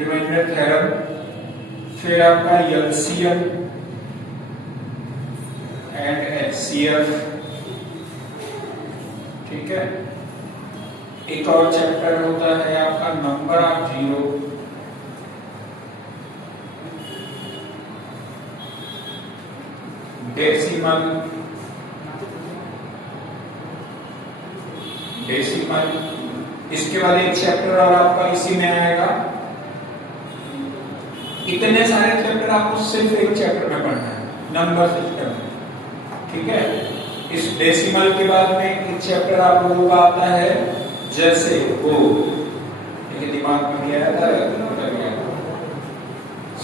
Remainder theorem, फिर आपका LCM and HCF, ठीक है। एक और चैप्टर होता है आपका नंबर ऑफ जीरो, डेसिमल, इसके बाद एक चैप्टर और आपका इसी में आएगा। इतने सारे चैप्टर आपको सिर्फ एक चैप्टर में पढ़ना है, नंबर सिस्टम, ठीक है। इस डेसिमल के बाद में एक चैप्टर आप लोगों का आता है जैसे वो दिमाग में नहीं आया था,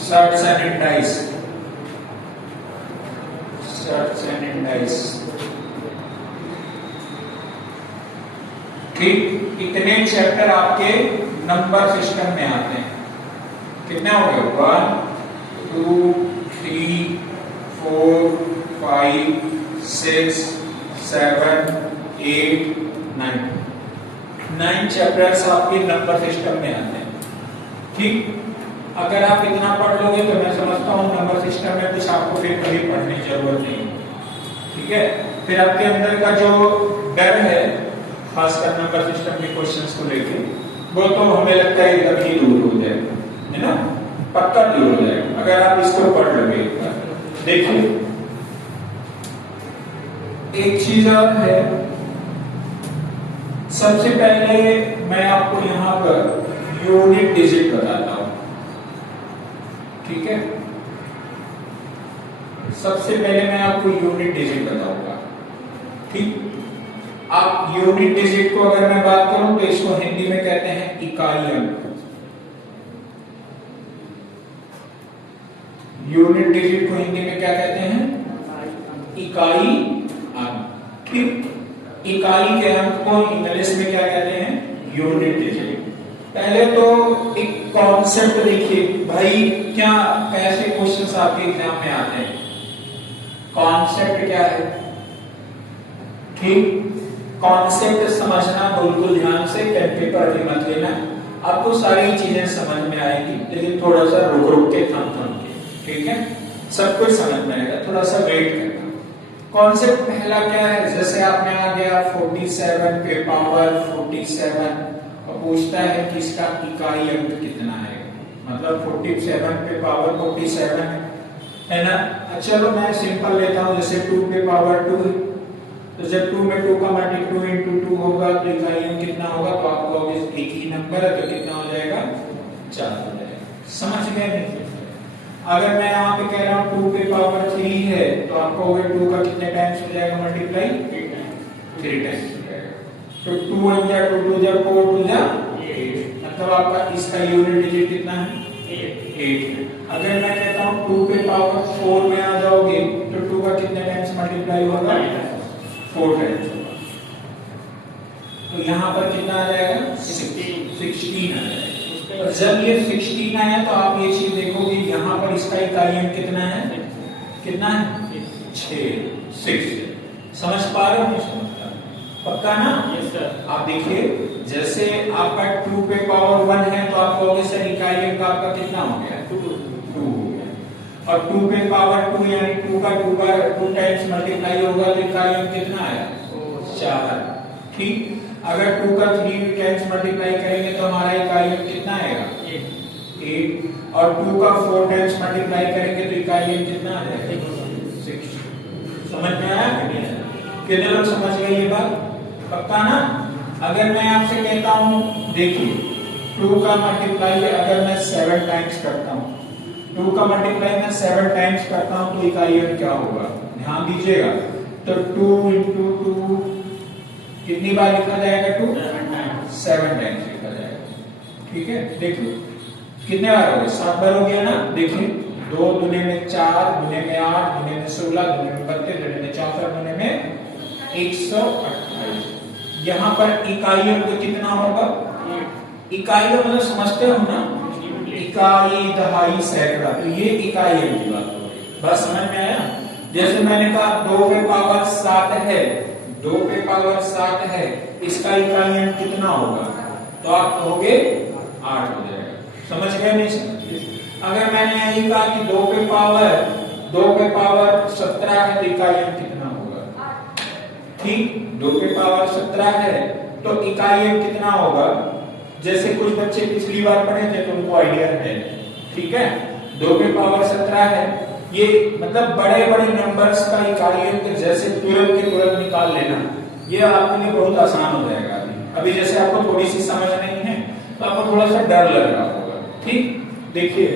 सर्ट्स एंड डाइस, ठीक। इतने चैप्टर आपके नंबर सिस्टम में आते हैं। कितने हो गए? 1 2 3 4 5 6 7 8 9 चैप्टर्स आपके नंबर सिस्टम में आते हैं, ठीक। अगर आप इतना पढ़ लोगे तो मैं समझता हूँ नंबर सिस्टम में कुछ आपको फिर कभी पढ़ने की जरूरत नहीं, ठीक है। फिर आपके अंदर का जो डर है खासकर नंबर सिस्टम के क्वेश्चंस को लेके, वो तो हमें लगता है एकदम ही दूर हो जाएगा, है ना, पक्का दूर हो जाएगा अगर आप इसको पढ़ लोगे। देखिए एक चीज और है, सबसे पहले मैं आपको यहाँ पर यूनिट डिजिट बताता हूं, ठीक है। सबसे पहले मैं आपको यूनिट डिजिट बताऊंगा, ठीक। आप यूनिट डिजिट को अगर मैं बात करूं तो इसको हिंदी में कहते हैं इकाई अंक। यूनिट डिजिट को हिंदी में क्या कहते हैं? इकाई अंक, ठीक। इकाई के अंक को इंग्लिश में क्या कहते हैं? Unit digit. पहले तो एक कॉन्सेप्ट देखिए भाई, क्या कैसे क्वेश्चंस आपके एग्जाम में आते हैं। कॉन्सेप्ट क्या है, ठीक। कॉन्सेप्ट समझना बिल्कुल ध्यान से, पेन पेपर अभी मत लेना, आपको सारी चीजें समझ में आएगी, लेकिन थोड़ा सा रुक रुक के थम के, ठीक है। सब कुछ समझ में आएगा, थोड़ा सा वेट करना। कॉन्सेप्ट पहला क्या है, जैसे आपने आ गया 47 पे पावर 47 और पूछता है कि इसका इकाई अंक कितना है, मतलब 47 पे पावर 47 है ना। चलो मैं सिंपल लेता हूं, जैसे 2 पे पावर 2, तो जब 2 में 2 का मल्टीप्लाई 2 into 2 होगा तो इकाई अंक कितना होगा, तो आपको ऑब्वियसली एक ही नंबर है तो कितना हो जाएगा, 4 हो जाएगा। समझ गए नहीं? अगर मैं यहाँ पे कह रहा हूँ 2 पे पावर 3 है तो आपको अगर 2 का कितने टाइम्स हो जाएगा मल्टीप्लाई, 3 टाइम्स हो जाएगा। तो 2 1 जा 2 2 जा 4 2 जा 8, मतलब आपका इसका यूनिट डिजिट कितना है, 8। अगर मैं कहता हूँ 2 पे पावर 4 में आ जाओगे तो 2 का कितने टाइम्स मल्टीप्लाई होगा, 4 टाइम्स होगा। तो यहाँ पर कितना आ जाएगा, 16 आ जाएगा। और जब ये 16 आया तो आप ये चीज देखोगे यहाँ पर इसका इकाई अंक कितना है, कितना है, 6। समझ पा रहे हो? पक्का ना? Yes sir. आप देखिए जैसे आपका 2 पे पावर 1 है तो आपको ऑब्वियसली इकाई अंक आपका कितना हो गया, 2 हो गया। और 2 पे पावर 2 यानी 2 का 2 टाइम्स मल्टीप्लाई होगा तो इकाई अंक कितना आया, 4, ठीक। अगर 2 का 3 टाइम्स मल्टीप्लाई करेंगे तो हमारा इकाई अंक कितना आएगा, 8। और 2 का 4 टाइम्स मल्टीप्लाई करेंगे तो इकाई अंक कितना आ जाएगा, 6। समझ में आया? कितने लोग समझ गए ये बात? पक्का ना? अगर मैं आपसे कहता हूं देखिए 2 का मल्टीप्लाई अगर मैं 7 टाइम्स करता हूं, 2 का मल्टीप्लाई मैं 7 टाइम्स करता हूं तो इकाई अंक क्या होगा, ध्यान दीजिएगा। तो 2 into 2 कितनी बार लिखा जाएगा, 2 7 टाइम्स लिखा जाएगा, ठीक है। देखिए कितने बार हो गए, 7 बार हो गया ना। देखिए 2 दूने में 4, दूने में 8, दूने में 16, दूने में 32, दूने में 64, दूने में 128। यहाँ पर इकाई अंक कितना होगा, इकाई का मतलब समझते हो ना, इकाई दहाई सैकड़ा, तो ये इकाई अंक की बात हो गई। बस समझ में आया? जैसे मैंने कहा 2 पे पावर 7 है, 2 पे पावर 7 है, इसका इकाई अंक कितना होगा, तो आप कहोगे 8 हो जाएगा। समझ गए नहीं समझ? अगर मैंने यही कहा कि 2 पे पावर 17 है तो इकाई अंक कितना होगा? ठीक, 2 पे पावर 17 है तो इकाई अंक कितना होगा? जैसे कुछ बच्चे पिछली बार पढ़े थे तो उनको आइडिया है, ठीक है। 2 पे पावर 17 है, ये मतलब बड़े बड़े नंबर्स का इकाई अंक जैसे तुरंत के तुरंत निकाल लेना, ये आपके लिए बहुत आसान हो जाएगा। अभी जैसे आपको थोड़ी सी समझ नहीं है तो आपको थोड़ा सा डर लग रहा होगा, ठीक। देखिए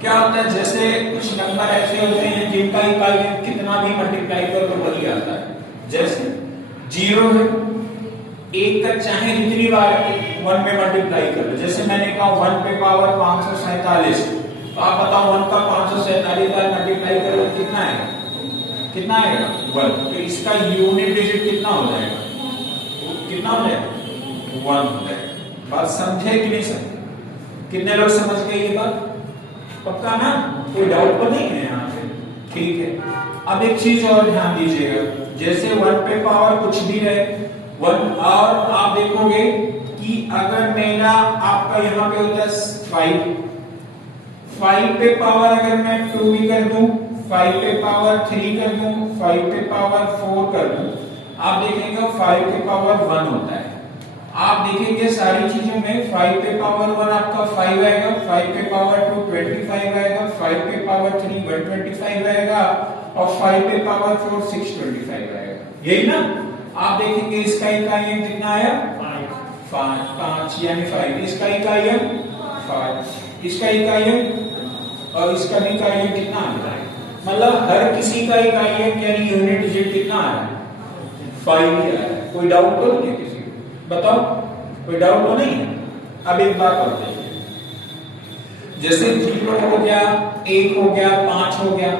क्या होता है, जैसे कुछ नंबर ऐसे होते हैं जिनका इकाई अंक कितना भी मल्टीप्लाई करो तो वही आता है। जैसे 0 है, 1 का चाहे जितनी बार 1 में मल्टीप्लाई कर लो। जैसे मैंने कहा 1 पे पावर 547, तो आप बताओ 1 का 547 बार मल्टीप्लाई करो कितना आएगा? कितना आएगा? 1। तो इसका यूनिट डिजिट कितना हो जाएगा? कितना हो जाएगा? 1 हो जाएगा। बात समझे कि नहीं समझे? कितने लोग समझ गए ये बात? पक्का ना? कोई डाउट तो नहीं है यहाँ पे? ठीक है। अब एक चीज और ध्यान दीजिएगा, जैसे 1 पे पावर कुछ भी रहे 1, और आप देखोगे कि अगर मेरा आपका यहाँ पे होता है 5 पे पावर अगर मैं 2 भी कर दूं, 5 पे पावर 3 कर दूं, 5 पे पावर 4 कर दूं, आप देखेंगे 5 पे पावर 1 होता है। आप देखेंगे सारी चीजों में 5 पे पावर 1 आपका 5 आएगा, 5 पे पावर 2 25 आएगा, 5 पे पावर 3 125 आएगा, और 5 पे पावर 4 625 आएगा। यही ना? आप देखेंगे इसका इकाई अंक कितना आया? 5 यानी 5। इसका इकाई अंक 5, इसका इकाई अंक और इसका भी इकाई अंक कितना आ रहा है? मतलब हर किसी का इकाई अंक यानी यूनिट डिजिट कितना आ रहा है? 5 ही आ रहा है। कोई डाउट तो नहीं किसी को? बताओ, कोई डाउट तो नहीं है? अब एक बात और देखिए, जैसे 0 हो गया, 1 हो गया, 5 हो गया।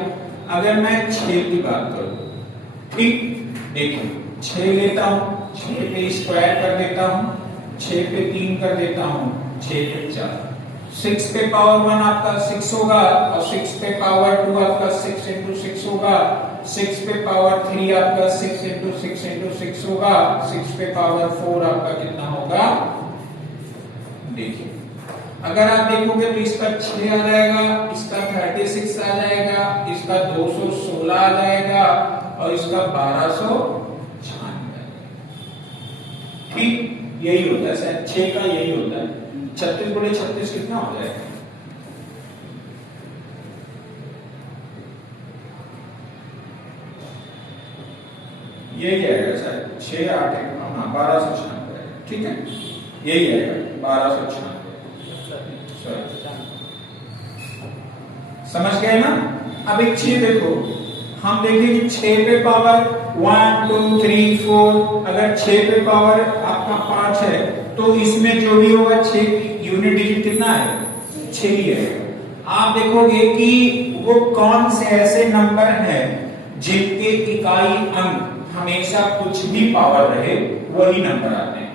अगर मैं 6 की बात करूं, ठीक, देखिए 6 लेता हूं, 6 पे स्क्वायर कर देता हूं, 6 पे 3 कर देता हूं, 6 पे 4, 6 पे पावर 1 आपका 6 होगा, और 6 पे पावर 2 आपका 6 into 6 होगा, 6 पे पावर 3 आपका 6 into 6 होगा, 6 पे पावर 4 आपका कितना होगा? देखिए अगर आप देखोगे तो इसका 6 आ जाएगा, इसका 36 आ जाएगा, इसका 216 आ जाएगा, और इसका 1296। ठीक, यही होता है सर, 6 का यही होता है। 36 गुणे 36 कितना हो जाएगा? यही आएगा सर, 6 8 1296। ठीक है, यही आएगा 1296। समझ गए ना? अब एक चीज देखो, हम देखें कि 6 पे पावर 1 2 3 4, अगर 6 पे पावर आपका 5 है तो इसमें जो भी होगा 6 यूनिट डिजिट कितना है? 6 ही है। आप देखोगे कि वो कौन से ऐसे नंबर हैं जिनके इकाई अंक हमेशा कुछ भी पावर रहे वही नंबर आते हैं।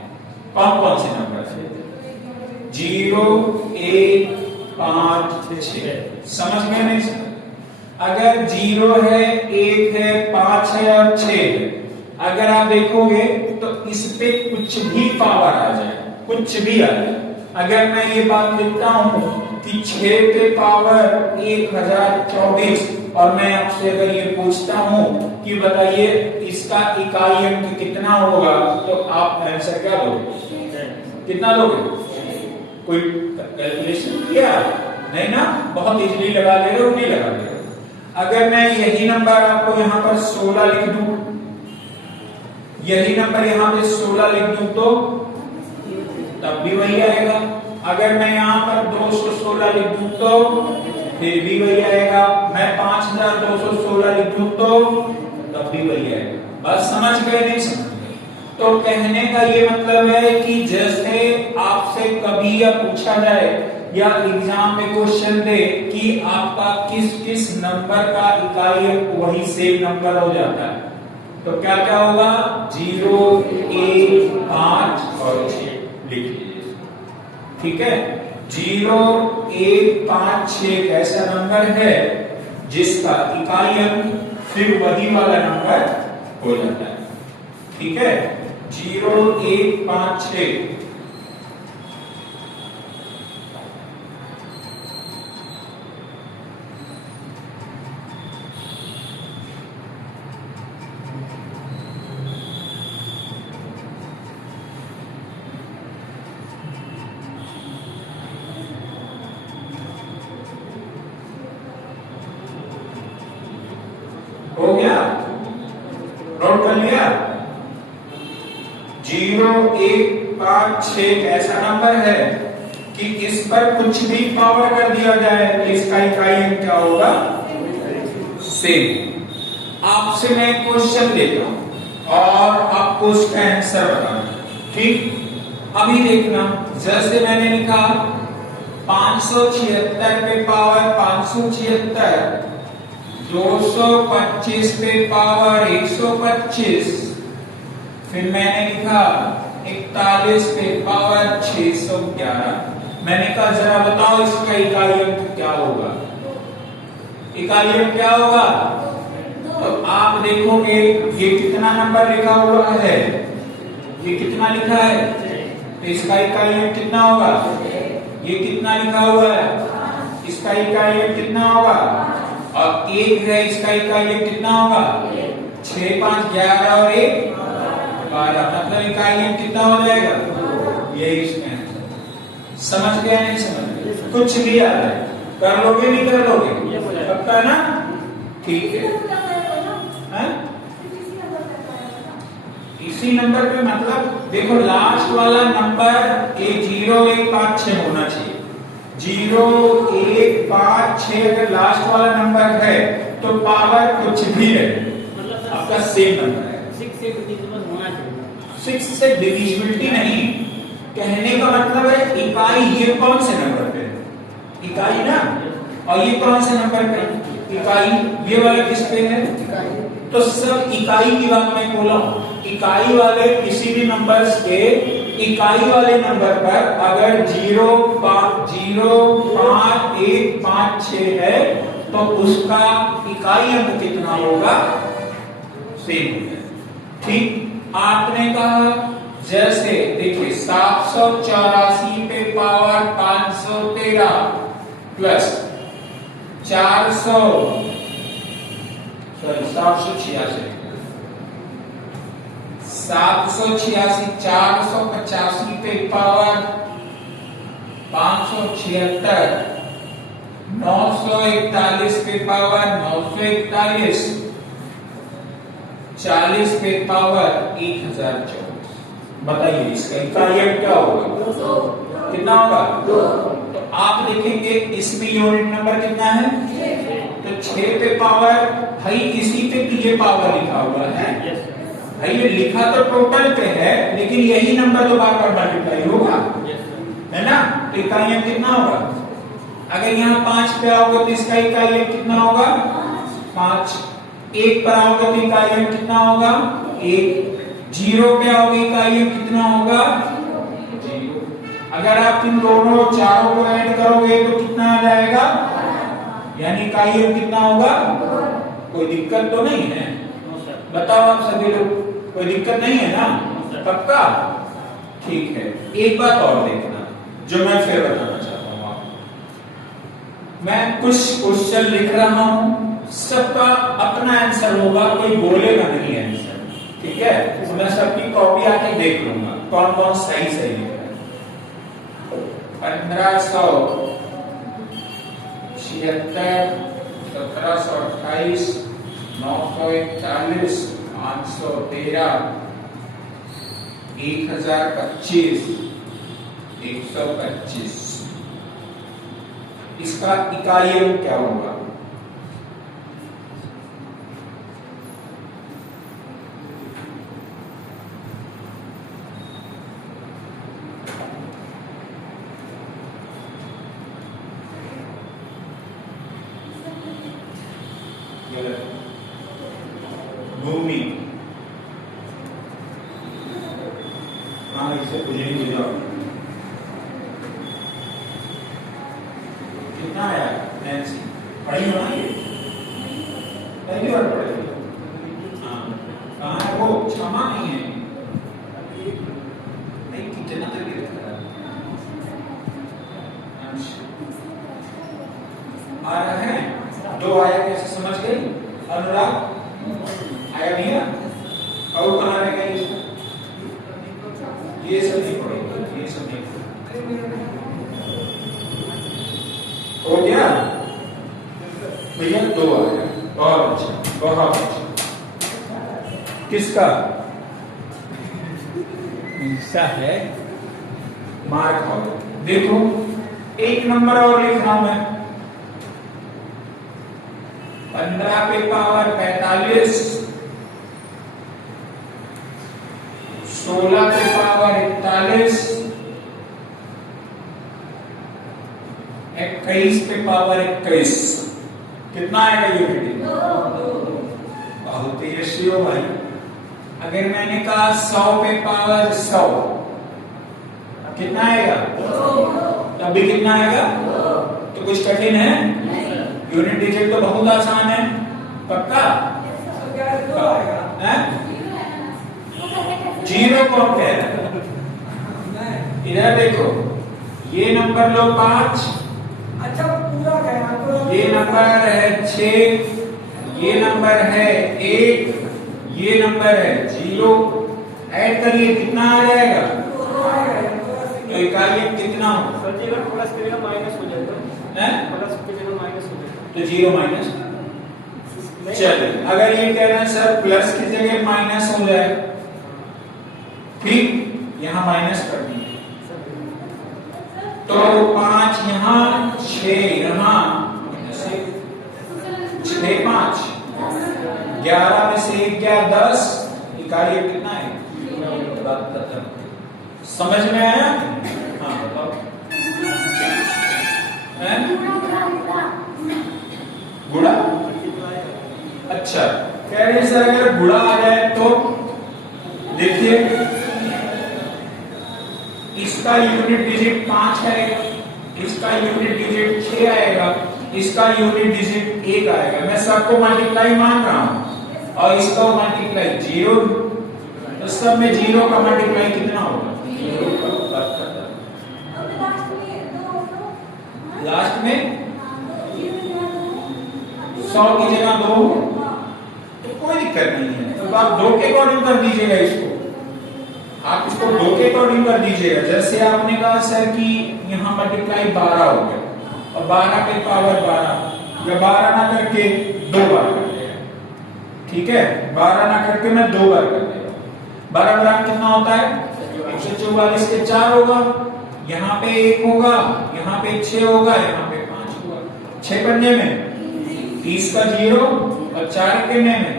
कौन कौन से नंबर है? 0 1 5 6। समझ में नहीं? अगर 0 है, 1 है, 5 है और 6 है, अगर आप देखोगे तो इस पे कुछ भी पावर आ जाए, कुछ भी आ जाए। अगर मैं ये बात लिखता हूं कि 6 पे पावर 1024, और मैं आपसे अगर ये पूछता हूं कि बताइए इसका इकाई अंक कितना होगा, तो आप आंसर क्या दोगे? कितना दोगे? कोई कैलकुलेशन किया? नहीं ना? बहुत इजीली लगा ले रहे हो, नहीं लगा ले रहे हो। अगर मैं यही नंबर आपको यहाँ पर 16 लिख दूं, यही नंबर यहाँ पे 16 लिख दूं तो तब भी वही आएगा। अगर मैं यहाँ पर 216 लिख दूं तो फिर भी वही आएगा। मैं 5216 लिख दूं तो तब भी वही आएगा। बस समझ गए नहीं समझ गए? तो कहने का ये मतलब है कि जैसे आपसे कभी यह पूछा जाए या एग्जाम में क्वेश्चन दे कि आपका किस किस नंबर का इकाई अंक, वही सेम नंबर हो जाता है। तो क्या क्या होगा? 0 1 5 और 6 लिख लीजिए। ठीक है, 0 1 5 6 एक ऐसा नंबर है जिसका इकाई अंक फिर वही वाला नंबर हो जाता है। ठीक है, 0 1 5 6। 0,1,5,6 ऐसा नंबर है कि इस पर कुछ भी पावर कर दिया जाए तो इसका इकाई अंक क्या होगा? सेम। आपसे मैं क्वेश्चन देता हूं और आपको उसका आंसर बताना, ठीक? अभी देखना, जैसे मैंने लिखा 576 पे पावर 576, 225 पे पावर 125, फिर मैंने लिखा 41 पे पावर 611। मैंने कहा जरा बताओ इसका इकाई अंक क्या होगा? इकाई अंक क्या होगा? तो आप देखोगे ये कितना नंबर लिखा हुआ है, ये कितना लिखा है, तो इसका इकाई अंक कितना होगा? ये कितना लिखा हुआ है, इसका इकाई अंक कितना होगा? और 1 है, इसका इकाई अंक कितना होगा? 6, 5, 11 और 1 12, मतलब इकाई अंक कितना हो जाएगा? यही इसमें समझ गया? नहीं समझ गया? कुछ भी आ रहा है, कर लोगे नहीं कर लोगे? पक्का ना? ठीक है। इसी नंबर पे मतलब देखो लास्ट वाला नंबर 0,1,5,6 होना चाहिए। 0,1,5,6 अगर लास्ट वाला नंबर है तो पावर कुछ भी है, आपका सेम नंबर है। 6 से डिविजिबिलिटी नहीं, कहने का मतलब है इकाई ये कौन से नंबर पे है? इकाई ना। और ये कौन से नंबर पे? इकाई। ये वाला किस पे है? तो सब इकाई की बात मैं बोला हूं। इकाई वाले किसी भी नंबर्स के इकाई वाले नंबर पर अगर 0,5,1,5,6 है तो उसका इकाई अंक कितना होगा? सेम होगा, ठीक? आपने कहा जैसे देखिए 784 पे पावर 513 प्लस 786 485 पे पावर 576, 941 पे पावर 941, 40 पे पावर 1024। बताइए इसका इकाई अंक क्या होगा? कितना होगा? 2। तो आप देखेंगे इसमें यूनिट नंबर कितना है? तो 6 पे पावर, भाई इसी पे तो ये पावर लिखा हुआ है भाई, ये लिखा तो टोटल पे है लेकिन यही नंबर तो बार बार मल्टीप्लाई होगा, है ना? तो इकाई अंक कितना होगा? अगर यहाँ 5 पे आओगे तो इसका इकाई अंक कितना होगा? 5। 1 पर आओगे तो इकाई अंक कितना होगा? 1। 0 पे आओगे इकाई अंक कितना होगा? 0। अगर आप इन दोनों चारों को ऐड करोगे तो कितना आ जाएगा? यानी इकाई अंक कितना होगा? कोई दिक्कत तो नहीं है? बताओ आप सभी लोग, कोई दिक्कत नहीं है ना? पक्का? ठीक है। एक बात और देखना जो मैं फिर बताना चाहता हूं आपको। मैं कुछ क्वेश्चन लिख रहा हूं, सबका अपना आंसर होगा, कोई बोलेगा नहीं आंसर, ठीक है? तो मैं सबकी कॉपी आके देख लूंगा कौन कौन सही लिख रहा है। 1576, 1728, 941, 513, 1025, 125। इसका इकाई अंक क्या होगा? भूमि। हाँ, इसे पूछने की जरूरत कितना आया? नैन्सी पढ़ी हो ना? ये पहली बार पढ़ी? हाँ, कहाँ है वो? क्षमा नहीं है नहीं, कितना तक आ रहा है? 2 आया, कैसे समझ गई? अनुराग आया नहीं है? और कहाँ रह गई? ये सब नहीं पढ़ेगा, ये सब नहीं पढ़ेगा। हो गया भैया? 2 आया, बहुत अच्छा, बहुत अच्छा। किसका? ऐसा है मार्क हो। देखो एक नंबर और लिख रहा हूं मैं, 15 पे पावर 45, 16 पे पावर 41, 21 पे पावर 21। कितना आएगा यूनिट? बहुत तेजस्वी हो भाई। अगर मैंने कहा 100 पे पावर 100, कितना आएगा? तब भी कितना आएगा? तो कुछ कठिन है? यूनिट डिजिट तो बहुत आसान है। पक्का? जीरो कौन कह रहा है? इधर देखो, ये नंबर लो 5, अच्छा पूरा कहना, ये नंबर है 6, ये नंबर है 1, ये नंबर है 0। ऐड करिए कितना आ जाएगा? तो इकाई कितना हो? प्लस की जगह माइनस हो जाएगा, प्लस की जगह माइनस हो जाएगा, तो 0 माइनस। चलिए अगर ये कह रहे हैं सर प्लस की जगह माइनस हो जाए, ठीक, यहां माइनस कर दिए तो 5 यहां, 6 यहां, 6 5, 11 में से 1 गया 10, इकाई कितना है? समझ में आया? हाँ बताओ। गुणा? अच्छा कह रहे हैं सर अगर गुणा आ जाए तो देखिए, इसका यूनिट डिजिट 5 है, इसका यूनिट डिजिट 6 आएगा, इसका यूनिट डिजिट 1 आएगा। मैं सबको मल्टीप्लाई मान रहा हूं और इसका मल्टीप्लाई 0, तो सब में 0 का मल्टीप्लाई कितना होगा? लास्ट में 100 की जगह 2, तो कोई दिक्कत नहीं है। तो आप 2 के अकॉर्डिंग कर दीजिएगा इसको, आप इसको 2 के अकॉर्डिंग कर दीजिएगा। जैसे आपने कहा सर कि यहाँ मल्टीप्लाई 12 हो गया, और 12 पे पावर 12, या 12 ना करके 2 बार कर देगा, ठीक है? 12 ना करके मैं 2 बार कर देगा। 12 बराबर कितना होता है? 144 के 4 होगा, यहाँ पे 1 होगा, यहाँ पे 6 होगा, यहाँ पे 5 होगा। 6 पन्ने में 30 का 0 और 4 पन्ने में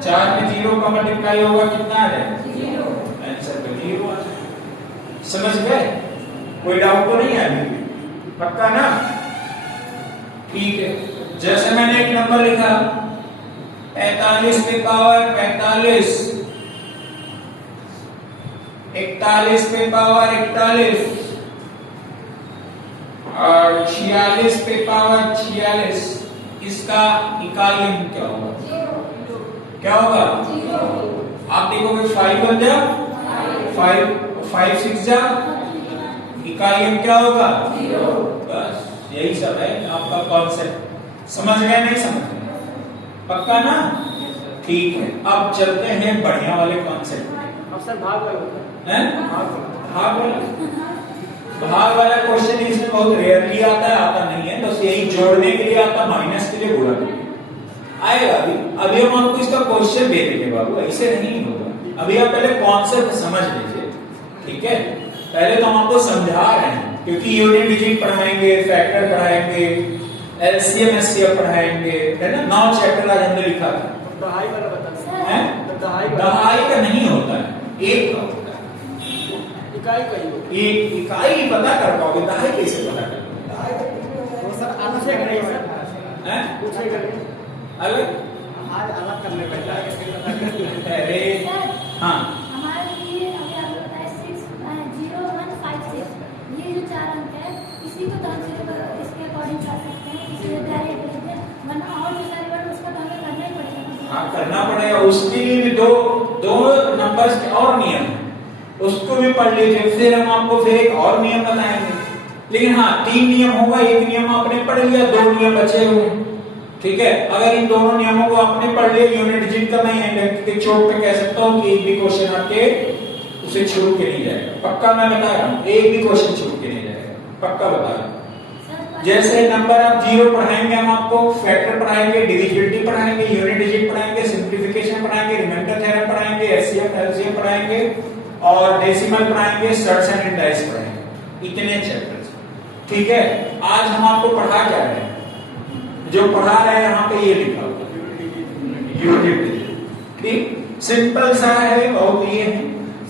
4 में 0 का मल्टीप्लाई होगा, कितना आ जाएगा? आंसर तो 0 आ जाएगा। समझ गए? कोई डाउट तो नहीं है अभी? पक्का ना? ठीक है। जैसे मैंने एक नंबर लिखा 45 पे पावर 45, 41 पे पावर 41 और 46 पे पावर 46, इसका इकाई क्या होगा? क्या होगा? आप देखोगे 5 बन जा, 5 6 जा, इकाई क्या होगा? बस यही सब है आपका कॉन्सेप्ट। समझ गए? नहीं समझ गए? पक्का ना? ठीक है, अब चलते हैं बढ़िया वाले कॉन्सेप्ट। अब सर भाग वाला है? भाग वाला क्वेश्चन इसमें बहुत रेयरली आता है, आता नहीं है, बस यही जोड़ने के लिए आता, माइनस के लिए, गुणा के लिए आएगा। अभी हम आपको इसका क्वेश्चन दे देंगे बाबू, ऐसे नहीं होगा। अभी आप पहले कॉन्सेप्ट समझ लीजिए, ठीक है? पहले तो हम आपको समझा रहे हैं, क्योंकि यूनिट डिजिट पढ़ाएंगे, फैक्टर पढ़ाएंगे, एलसीएम एचसीएफ पढ़ाएंगे, है ना? 9 चैप्टर आज हमने लिखा था। दहाई वाला बता है? दहाई का नहीं होता है, एक का होता है। इकाई का ही होता है। एक इकाई ही पता कर पाओगे, दहाई कैसे पता कर वो सर अलग से करेंगे सर, हैं? कुछ नहीं करेंगे, अलग? आज अलग करने पड़ता है। अरे हाँ, हमारे लिए अभी आपको बताया 60156, ये जो 4 अंक है इसी को तो हम इसके अकॉर्डिंग कर सकते हैं, इसी डायरेक्ट लिख दें, वरना और भी सारे वर्ड उसका तो हमें करना ही पड़ेगा। हाँ करना पड़ेगा। उसके लिए भी दो नंबर्स के और नियम है, उसको भी पढ़ लीजिए, फिर हम आपको फिर एक और नियम बताएंगे। लेकिन हाँ 3 नियम होगा, एक नियम आपने पढ़ लिया, 2 नियम बचे हुए, ठीक है? अगर इन दोनों नियमों को आपने पढ़ लिया, यूनिट डिजिट का मैं एंड के चोट पे कह सकता हूँ कि एक भी क्वेश्चन आपके उसे छूट के नहीं जाएगा। पक्का मैं बता रहा हूँ, एक भी क्वेश्चन छूट के नहीं जाएगा, पक्का बता रहा हूँ। जैसे नंबर आप 0 पढ़ाएंगे, हम आपको फैक्टर पढ़ाएंगे, डिविजिबिलिटी पढ़ाएंगे, यूनिट डिजिट पढ़ाएंगे, सिंप्लीफिकेशन पढ़ाएंगे, रिमाइंडर थ्योरम पढ़ाएंगे, एचसीएफ एलसीएम पढ़ाएंगे और डेसिमल पढ़ाएंगे, सर्ट्स एंड इंडाइस पढ़ाएंगे, इतने चैप्टर्स। ठीक है, आज हम आपको पढ़ा क्या रहे हैं, जो पढ़ा रहे हैं यहाँ पे ये लिखा हुआ यूनिट डिजिट। ठीक, सिंपल सा है, बहुत ये है।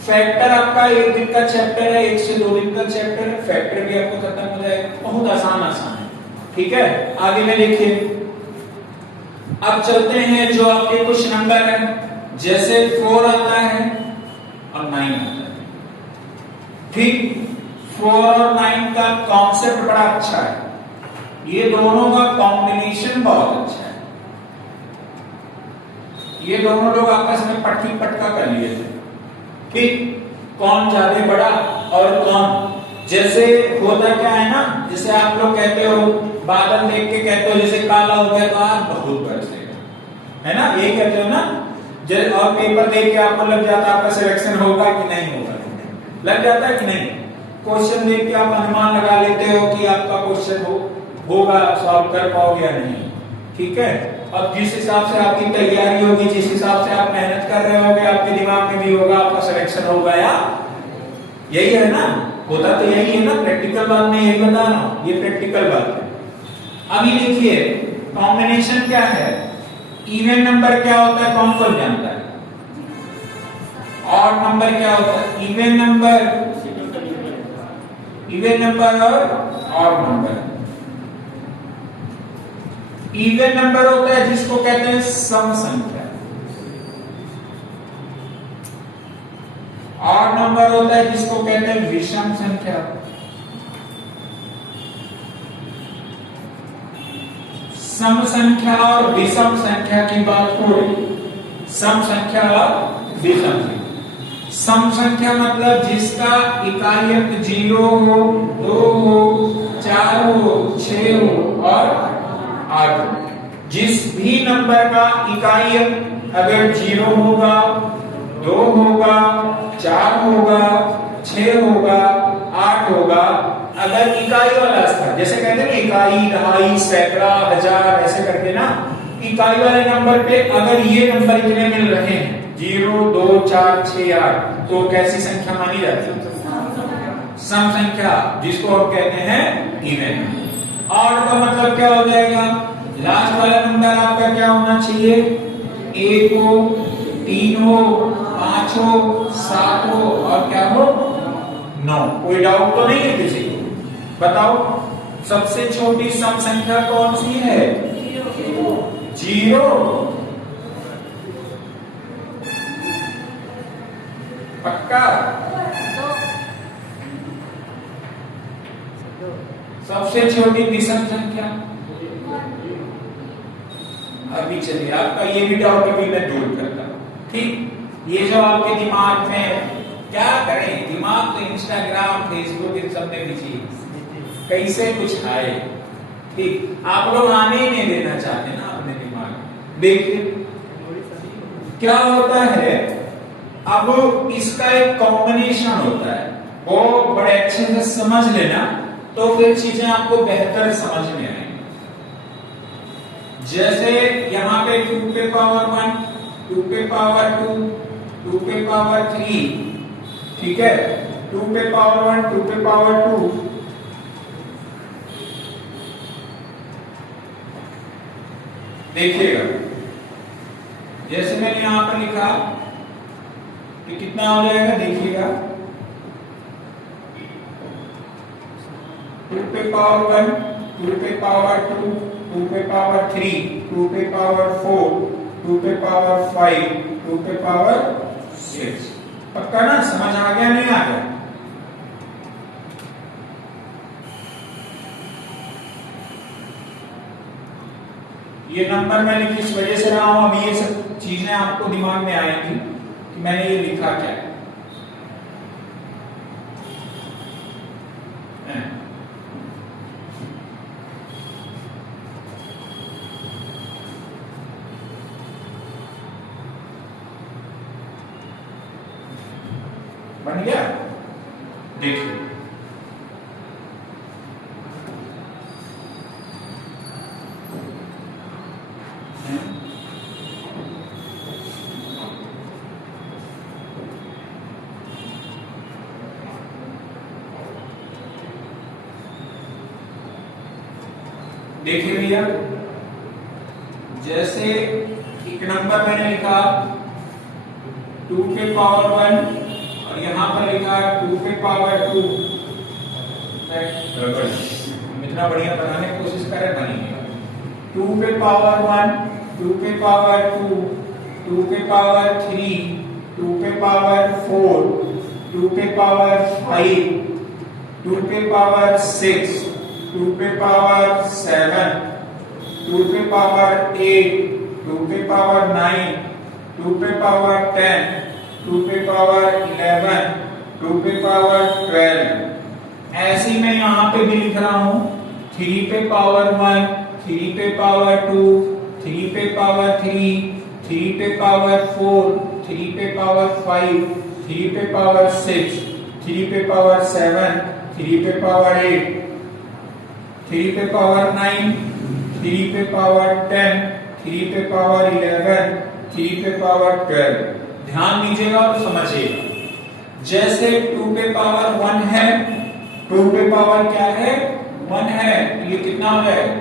फैक्टर आपका 1 दिन का चैप्टर है, 1 से 2 दिन का चैप्टर है, फैक्टर भी आपको खत्म हो जाएगा, बहुत आसान आसान है। ठीक है, आगे में देखिए, अब चलते हैं जो आपके कुछ नंबर है, जैसे 4 आता है और 9 आता है। ठीक, 4 और 9 का कॉन्सेप्ट बड़ा अच्छा है, ये दोनों का कॉम्बिनेशन बहुत अच्छा है। ये दोनों लोग आपस में पटकी पटका कर लिए थे। ठीक, कौन ज्यादा बड़ा और कौन, जैसे होता क्या है ना, जैसे आप लोग कहते हो बादल देख के कहते हो जैसे काला हो गया तो आज बहुत बरसेगा, है ना, ये कहते हो ना। और पेपर देख के आपको लग जाता है आपका सिलेक्शन होगा कि नहीं होगा, लग जाता है कि नहीं। क्वेश्चन देख के आप अनुमान लगा लेते हो कि आपका क्वेश्चन होगा, सॉल्व कर पाओगे या नहीं। ठीक है, अब जिस हिसाब से आपकी तैयारी होगी, जिस हिसाब से आप मेहनत कर रहे होगे, आपके दिमाग में भी होगा आपका सिलेक्शन होगा या, यही है ना, होता तो यही है ना, प्रैक्टिकल बात में यही बता रहा हूं, ये प्रैक्टिकल बात है। अभी देखिए कॉम्बिनेशन क्या है, इवन नंबर क्या होता है, कौन जानता है, ऑड नंबर क्या होता है, इवन नंबर और ऑड नंबर। इवन नंबर होता है जिसको कहते हैं सम संख्या, ऑड नंबर होता है जिसको कहते हैं विषम संख्या। सम संख्या और विषम संख्या की बात हो रही, सम संख्या और विषम संख्या। सम संख्या मतलब जिसका इकाई अंक 0 हो, 2 हो, 4 हो, 6 हो और 8 हो। जिस भी नंबर का इकाई अंक अगर 0 होगा, 2 होगा, 4 होगा, 6 होगा, 8 होगा, अगर इकाई वाला स्तर, जैसे कहते हैं इकाई, दहाई, सैकड़ा, हजार, ऐसे करके ना, इकाई वाले नंबर पे अगर ये नंबर इतने मिल रहे हैं 0, 2, 4, 6, 8, तो कैसी संख्या मानी जाती है, सम संख्या, जिसको हम कहते हैं इवन। ऑड का मतलब क्या हो जाएगा, लास्ट वाला नंबर आपका क्या होना चाहिए, 1 हो, 3 हो, 5 हो, 7 हो और क्या हो, 9। कोई डाउट तो नहीं है किसी को, बताओ सबसे छोटी सम संख्या कौन सी है, 0। पक्का, सबसे छोटी विषम संख्या। अभी चलिए आपका ये भी डाउट अभी मैं दूर करता हूं। ठीक, ये जो आपके दिमाग में, क्या करें, दिमाग तो इंस्टाग्राम, फेसबुक इन सब में बिजी, कैसे कुछ आए। ठीक, आप लोग आने ही नहीं देना चाहते ना अपने दिमाग। देखिए क्या होता है, अब इसका एक कॉम्बिनेशन होता है, वो बड़े अच्छे से समझ लेना तो फिर चीजें आपको बेहतर समझ में आएंगी। जैसे यहाँ पे 2 पे पावर 1, 2 पे पावर 2, 2 पे पावर 3, ठीक है, 2 पे पावर 1, 2 पे पावर 2, देखिएगा जैसे मैंने यहां पर लिखा कि कितना हो जाएगा, देखिएगा 2 पे पावर 1, 2 पे पावर 2, 2 पे पावर 3, 2 पे पावर 4, 2 पे पावर 5, 2 पे पावर 6। पक्का ना, समझ आ गया नहीं आ गया? ये नंबर मैंने किस वजह से रहा हूं, अभी ये सब चीजें आपको दिमाग में आएंगी कि मैंने ये लिखा क्या है। बन गया, देखिए देखिए भैया, जैसे एक नंबर मैंने लिखा 2 पे पावर 1 और यहाँ पर लिखा 2 पे पावर 2। हम इतना बढ़िया बनाने की कोशिश कर रहे, बनेगा 2 पे पावर 1, 2 पे पावर 2, 2 पे पावर 3, 2 पे पावर 4, 2 पे पावर 5, 2 पे पावर 6, 2 पे पावर 7, 2 पे पावर 8, 2 पे पावर 9, 2 पे पावर 10, 2 पे पावर 11, 2 पे पावर 12। ऐसे ही मैं यहाँ पे भी लिख रहा हूँ 3 पे पावर 1, 3 पे पावर 2, 3 पे पावर 3, 3 पे पावर 4, 3 पे पावर 5, 3 पे पावर 6, 3 पे पावर 7, 3 पे पावर 8, 3 पे पावर 9, 3 पे पावर 10, 3 पे पावर 11, 3 पे पावर 12। ध्यान दीजिएगा और समझिएगा। जैसे 2 पे पावर 1 है, 2 पे पावर क्या है 1 है, ये कितना हो जाएगा,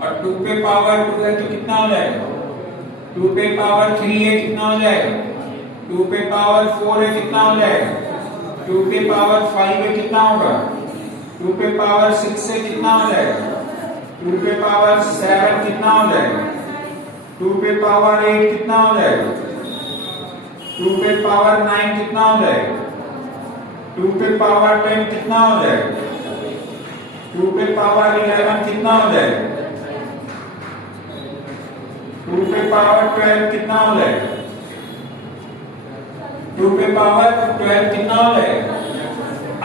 और 2 पे पावर 2 है तो कितना हो जाएगा, 2 पे पावर 3 है कितना हो जाएगा, 2 पे पावर 4 है कितना हो जाएगा, 2 पे पावर 5 है कितना होगा, 2 पे पावर 6 है कितना हो जाएगा, 2 पे पावर 7 कितना हो जाएगा, 2 पे पावर 8 कितना हो जाएगा, 2 पे पावर 9 कितना हो जाएगा, 2 पे पावर 10 कितना हो जाएगा, 2 पे पावर 11 कितना हो जाएगा, 2 पे पावर 12 कितना हो जाएगा, 2 पे पावर 12 कितना हो जाएगा।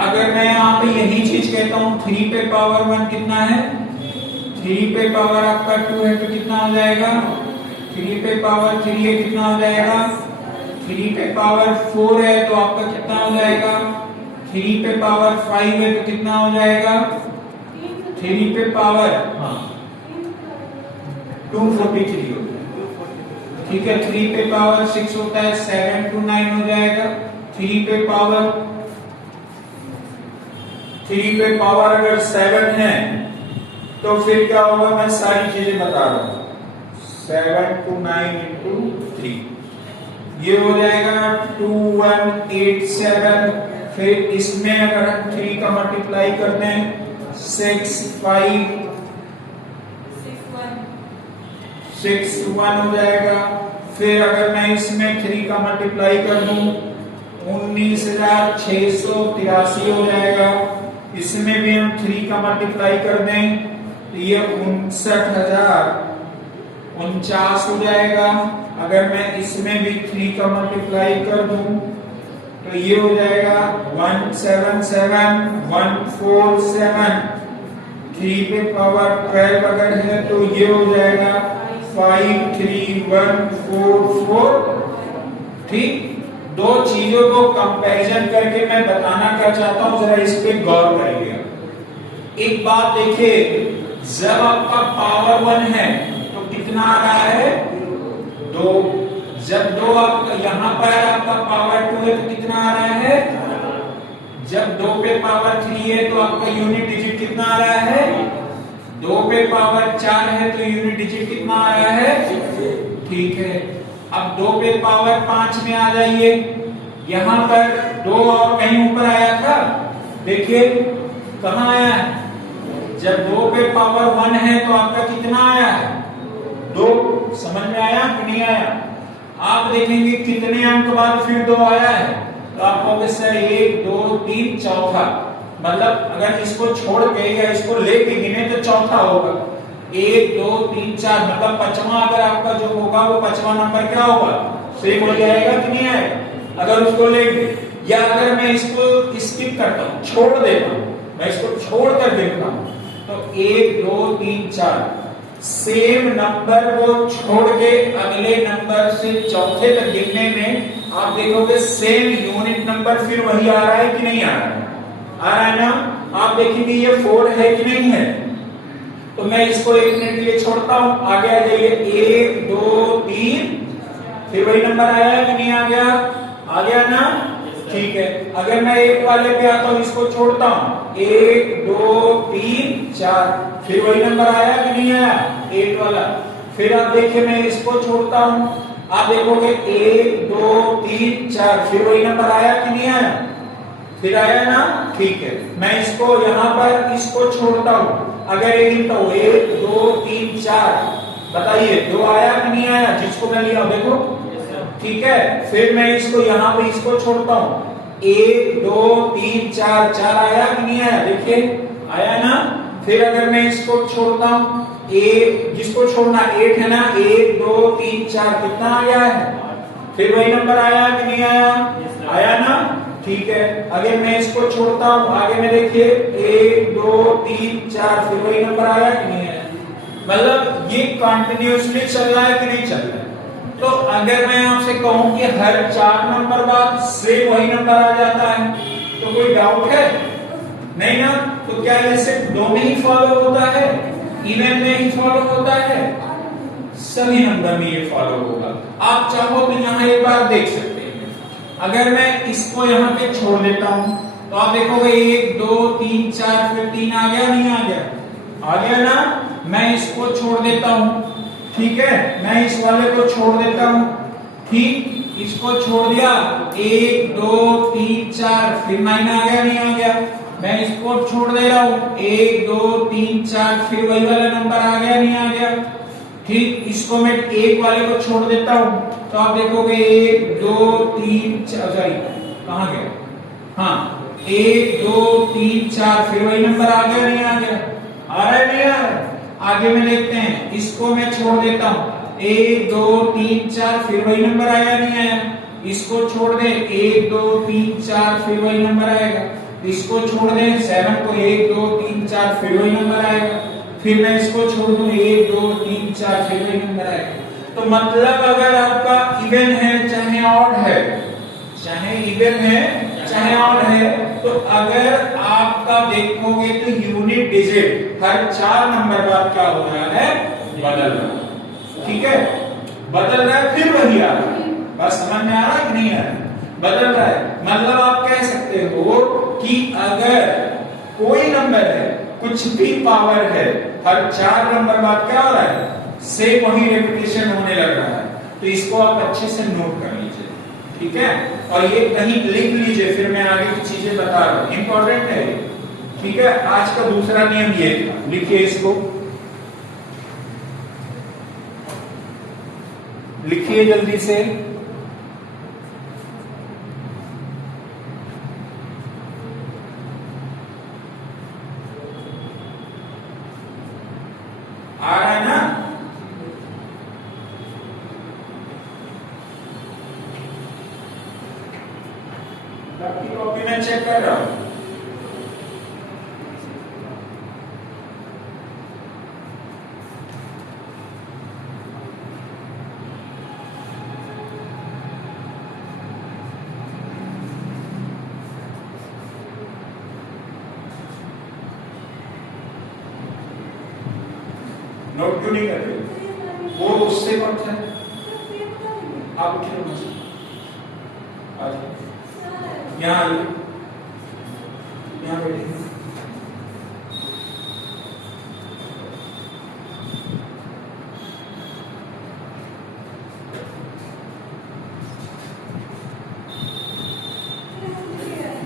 अगर मैं यहाँ पे यही चीज कहता हूँ 3 पे पावर 1 कितना है, 3 पे पावर आपका 2 है तो कितना हो जाएगा, 3 पे पावर 3 है कितना हो जाएगा, 3 पे पावर 4 है तो आपका कितना हो जाएगा, 3 पे पावर 5 है तो कितना हो जाएगा, 3 पे पावर 243 होता है। ठीक है, 3 पे पावर 6 होता है, 7 to 9 हो जाएगा। 3 पे पावर अगर 7 है तो फिर क्या होगा, मैं सारी चीजें बता रहा हूं। 7 to 9 into 3 ये हो जाएगा 2187। फिर इसमें अगर हम 3 का मल्टीप्लाई कर दें 61 हो जाएगा। फिर अगर मैं इसमें 3 का मल्टीप्लाई कर दूं 19,683 हो जाएगा। इसमें भी हम 3 का मल्टीप्लाई कर दें तो ये 59,049 हो जाएगा। अगर मैं इसमें भी 3 का मल्टीप्लाई कर दूं तो ये हो जाएगा 177147। 3 पे पावर 12 अगर है तो ये हो जाएगा 53144। ठीक, दो चीजों को कंपैरिजन करके मैं बताना क्या चाहता हूं, जरा इस पे गौर करिएगा। एक बात देखिए, जब आपका पावर 1 है तो कितना आ रहा है 2। जब 2 आपका यहां पर आपका पावर 2 है तो कितना आ रहा है, जब 2 पे पावर 3 है तो आपका यूनिट डिजिट कितना आ रहा है, 2 पे पावर 4 है तो यूनिट डिजिट कितना आ रहा है। ठीक है, अब 2 पे पावर 5 में आ जाइए। यहां पर 2 और कहीं ऊपर आया था, देखिए कहां आया है। जब 2 पे पावर 1 है तो आपका कितना आया है 2। समझ में आया कि नहीं आया। आप देखेंगे कितने अंक बाद फिर 2 आया है तो आप कहोगे सर 1 2 3 चौथा, मतलब अगर इसको छोड़ के या इसको लेके गिने तो चौथा होगा। 1 2 3 4 मतलब 5वां अगर आपका जो होगा वो 5वां नंबर क्या होगा, सेम हो जाएगा कि नहीं आएगा अगर उसको लेंगे। या अगर मैं इसको स्किप करता हूं, छोड़ देता हूं, मैं इसको छोड़ कर देखता हूं तो 1 2 3 4 सेम नंबर को छोड़ के अगले नंबर से चौथे तक गिनने में आप देखोगे सेम यूनिट नंबर फिर वही आ रहा है कि नहीं आ रहा है, आ रहा है ना। आप देखेंगे ये 4 है कि नहीं है, तो मैं इसको 1 मिनट के लिए छोड़ता हूं, आगे आ जाइए 1 2 3 फिर वही नंबर आया है कि नहीं आ गया, आ गया ना। ठीक है, अगर मैं 8 वाले पे आता हूं, इसको छोड़ता हूं, 1 2 3 4, फिर वही नंबर आया कि नहीं आया 8 वाला। फिर आप देखिए मैं इसको छोड़ता हूं, आप देखोगे 1 2 3 4, फिर वही नंबर आया कि नहीं आया, फिर आया ना, ठीक है। मैं इसको यहां पर इसको छोड़ता हूं, अगर ये गिनता हूं 1 2 3 4, बताइए 2 आया कि नहीं आया जिसको मैं लिया, देखो, ठीक है। फिर मैं इसको यहां पे इसको छोड़ता हूं, 1 2 3 4, 4 आया कि नहीं आया, देखिए आया ना। फिर अगर मैं इसको छोड़ता हूं, एक जिसको छोड़ना 8 है ना, 1 2 3 4, कितना आ गया है, फिर वही नंबर आया कि नहीं आया, आया ना, ठीक है। अगर मैं इसको छोड़ता हूं, आगे में देखिए 1 2 3 4, फिर वही नंबर आया कि नहीं आया। मतलब ये कंटिन्यूअसली चल रहा है कि नहीं चल रहा है। तो अगर मैं आपसे कहूं कि हर 4 नंबर बाद सेम वही नंबर आ जाता है, तो कोई डाउट है नहीं ना। तो क्या ये सिर्फ 2 में ही फॉलो होता है, इवन में ही फॉलो होता है, सभी नंबर में ये फॉलो होगा। आप चाहो तो यहाँ एक बार देख सकते हैं, अगर मैं इसको यहाँ पे छोड़ देता हूं, तो आप देखोगे 1 2 3 4, फिर 3 आ गया नहीं आ गया, आ गया ना। मैं इसको छोड़ देता हूं, ठीक है, मैं इस वाले को छोड़ देता हूं, ठीक, इसको छोड़ दिया, 1 2 3 4, फिर 9 आ गया नहीं आ गया। मैं इसको छोड़ दे रहा हूं, 1 2 3 4, फिर वही वाला नंबर आ गया नहीं आ गया, ठीक। इसको मैं 1 वाले को छोड़ देता हूं, तो आप देखोगे 1 2 3 4, सॉरी कहां गया, हाँ 1 2 3 4, फिर वही नंबर आ गया नहीं आ गया, आ रहा है नहीं आ रहा है। आगे में देखते हैं, इसको मैं छोड़ देता हूं, 1 2 3 4, फिर वही नंबर आया नहीं आया। इसको छोड़ दे, 1 2 3 4, फिर वही नंबर आएगा। इसको छोड़ दे 7 को, 1 2 3 4, फिर वही नंबर आएगा। फिर मैं इसको छोड़ दूं, 1 2 3 4, फिर वही नंबर आएगा। तो मतलब अगर आपका इवन है चाहे ऑड है, चाहे इवन है चाहे ऑड है, तो अगर आपका देखोगे तो यूनिट डिजिट हर 4 नंबर बाद क्या हो रहा है, बदल रहा है, ठीक है, बदल रहा है, फिर वही आ रहा है। बस समझ में आ रहा है कि नहीं आ रहा है, बदल रहा है। मतलब आप कह सकते हो कि अगर कोई नंबर है, कुछ भी पावर है, हर 4 नंबर बाद क्या हो रहा है, सेम वही रेपिटेशन होने लग रहा है। तो इसको आप अच्छे से नोट कर लीजिए, ठीक है, और ये कहीं लिख लीजिए, फिर मैं आगे की चीजें बता रहा हूं, इंपॉर्टेंट है, ठीक है। आज का दूसरा नियम ये था, लिखिए इसको, लिखिए जल्दी से, आ रहा है ना। आपकी कॉपी में चेक कर रहा हूं, नोट क्यों नहीं कर रहे, वो उससे कौन है, आप उठिए, यहाँ आइए, यहाँ बैठिए,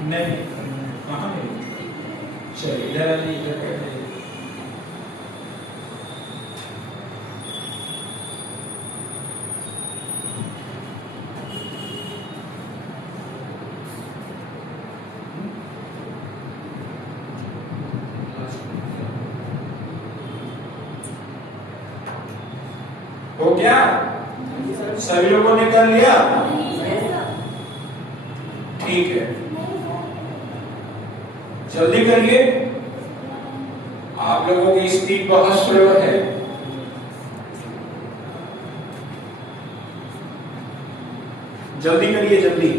नहीं कहाँ है, चलिए इधर आइए, इधर बैठिए। हो गया, सभी लोगों ने कर लिया, ठीक है, जल्दी करिए, आप लोगों की स्पीड बहुत स्लो है। जल्दी करिए, जल्दी,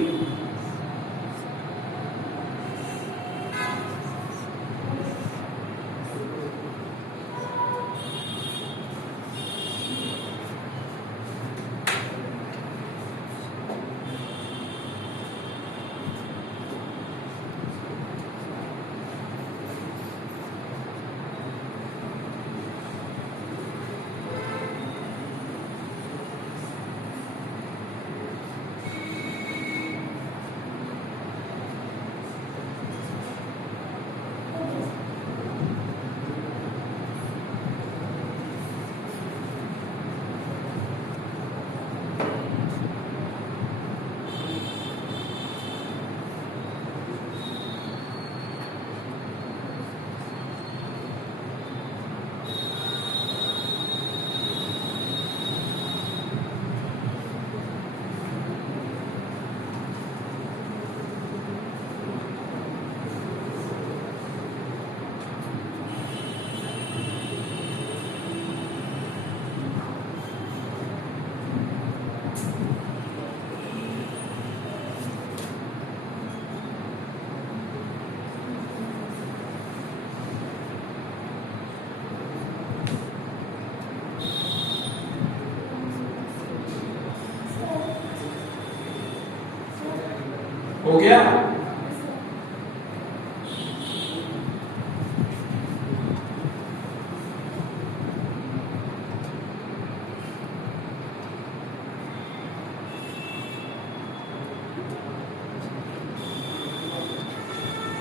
हो गया?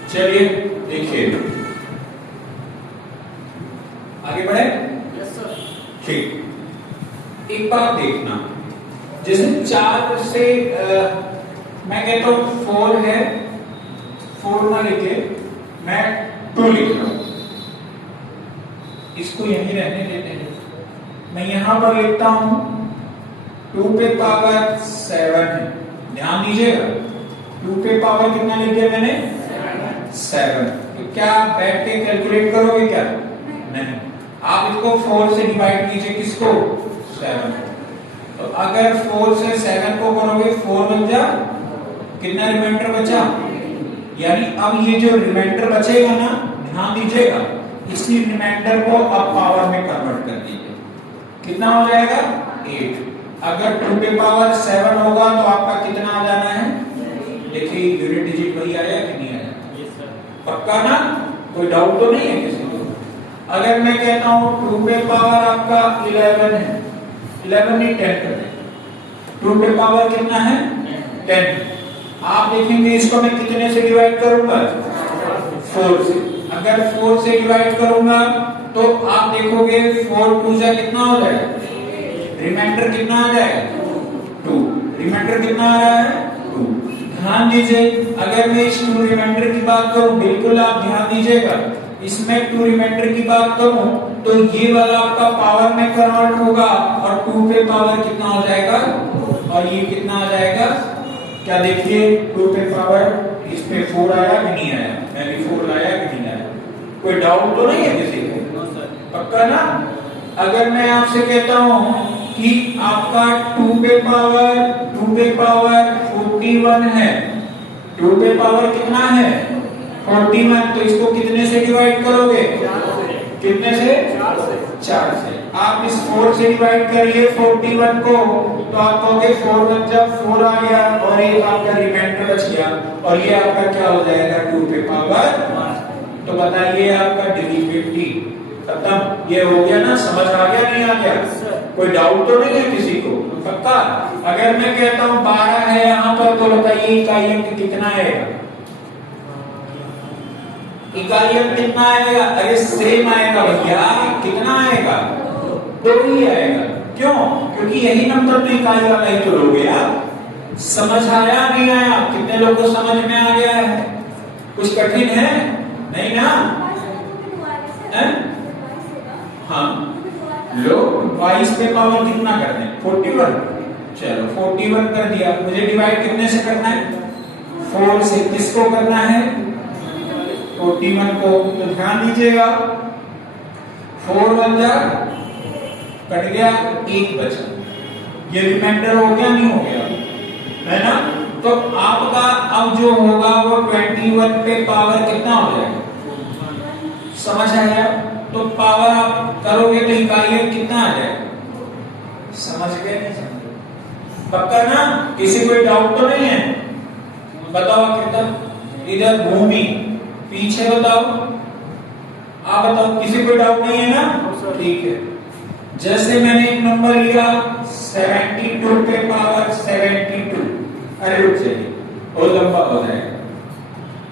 चलिए देखिए, आगे बढ़े। Yes sir. ठीक, एक बात देखना, जैसे 4 से मैं कहता हूं 4 है, 4 ना लिखे मैं 2 लिख रहा हूं, इसको यहीं रहने देते हैं। मैं यहां पर लिखता हूं 2 पे पावर 7 है, ध्यान दीजिएगा 2 पे पावर कितना लिख दिया मैंने 7। तो क्या बैठ के कैलकुलेट करोगे क्या? नहीं, आप इसको 4 से डिवाइड कीजिए, किसको 7। तो अगर 4 से 7 को करोगे 4 बन जा, कितना रिमाइंडर बचा? यानी अब ये जो रिमाइंडर बचेगा ना, ध्यान दीजिएगा, इसी रिमाइंडर को अब पावर में कन्वर्ट कर दीजिए। कितना हो जाएगा 8। अगर 2 पे पावर 7 होगा तो आपका कितना आ जाना है? देखिए यूनिट डिजिट वही आया कि नहीं आया? पक्का ना, कोई डाउट तो नहीं है किसी को? अगर मैं कहता हूं 2 पे पावर आपका 11 है, 11 नहीं 10 कर दें, 2 पे पावर कितना है 10। आप देखेंगे इसको मैं कितने से डिवाइड करूंगा 4 से। अगर 4 से डिवाइड करूंगा तो आप देखोगे 4 2 जा कितना हो जाएगा, रिमाइंडर कितना आ जाएगा 2। रिमाइंडर कितना आ रहा है 2। ध्यान दीजिए, अगर मैं इस 2 रिमाइंडर की बात करूं, बिल्कुल आप ध्यान दीजिएगा, इसमें 2 रिमाइंडर की बात करूं तो ये वाला आपका पावर में कन्वर्ट होगा और 2 पे पावर कितना हो जाएगा और ये कितना आ जाएगा? क्या देखिए 2 पे पावर इसमें 4 आया कि नहीं आया? मैंने 4 लाया कि नहीं आया? कोई डाउट तो नहीं है किसी को? पक्का ना? अगर मैं आपसे कहता हूं कि आपका 2 पे पावर 41 है, 2 पे पावर कितना है 41, तो इसको कितने से डिवाइड करोगे? कितने से? 4 से। आप इस 4 से डिवाइड करिए 41 को, तो आप कहोगे 4 बन जब 4 आ गया और ये आपका रिमाइंडर बच गया और ये आपका क्या हो जाएगा 2 पे पावर। तो बताइए आपका डिविजिबिलिटी खत्म। ये हो गया ना, समझ आ गया नहीं आ गया? कोई डाउट तो नहीं है किसी को? पक्का? अगर मैं कहता हूं 12 है यहाँ पर, तो बताइए इकाई अंक कितना आएगा? इकाई अंक कितना आएगा? अरे सेम आएगा भैया, कितना आएगा? 2 ही आएगा। क्यों? क्योंकि यही नंबर तो इकाई वाला ही तो लोगे आप। समझ आया नहीं आया? कितने लोगों को समझ में आ गया है? कुछ कठिन है नहीं ना? हाँ, लो 22 पे पावर कितना करना है 41। चलो 41 कर दिया, मुझे डिवाइड कितने से करना है 4 से। किसको करना है 41 को। तो ध्यान दीजिएगा 4 बन जा, कट गया, 1 बचा, ये रिमाइंडर हो गया नहीं हो गया, है ना? तो आपका अब जो होगा वो 21 पे पावर कितना हो जाएगा? समझ आया? तो पावर आप करोगे तो इकाई कितना आ जाएगा? समझ गए नहीं समझे? पक्का ना? किसी कोई डाउट तो नहीं है? बताओ कितना? इधर भूमि, पीछे बताओ, आप बताओ, किसी को डाउट नहीं है ना? ठीक है। जैसे मैंने एक नंबर लिया 72 पे पावर 72, अरे रुक जाइए बहुत लंबा हो जाएगा।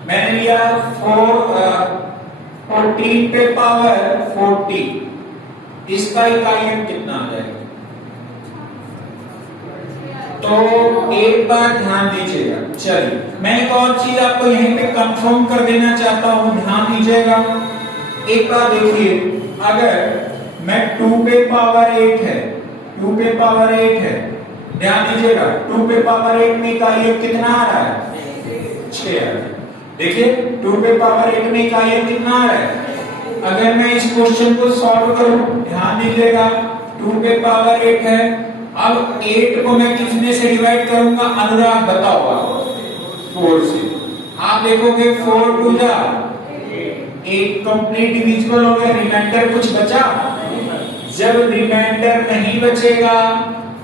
मैंने लिया 14 पे पावर 40, इसका इकाई अंक कितना आ जाएगा? तो एक बार ध्यान दीजिएगा। चलिए मैं एक और चीज आपको यहीं पे कंफर्म कर देना चाहता हूं, ध्यान दीजिएगा। एक बार देखिए, अगर मैं 2 पे पावर 8 है, 2 पे पावर 8 है, ध्यान दीजिएगा 2 पे पावर 8 में इकाई अंक कितना आ रहा है 6 आ रहा है। देखिए 2 पे पावर 8 में इकाई अंक कितना आ रहा है? अगर मैं इस क्वेश्चन को सॉल्व करूं, ध्यान दीजिएगा 2 पे पावर 8 है, अब 8 को मैं कितने से डिवाइड करूंगा? अनुराग बताओ आप? 4 से। आप देखोगे 4 2 जा 8 कंप्लीट डिविजिबल हो गया, रिमाइंडर कुछ बचा? जब रिमाइंडर नहीं बचेगा,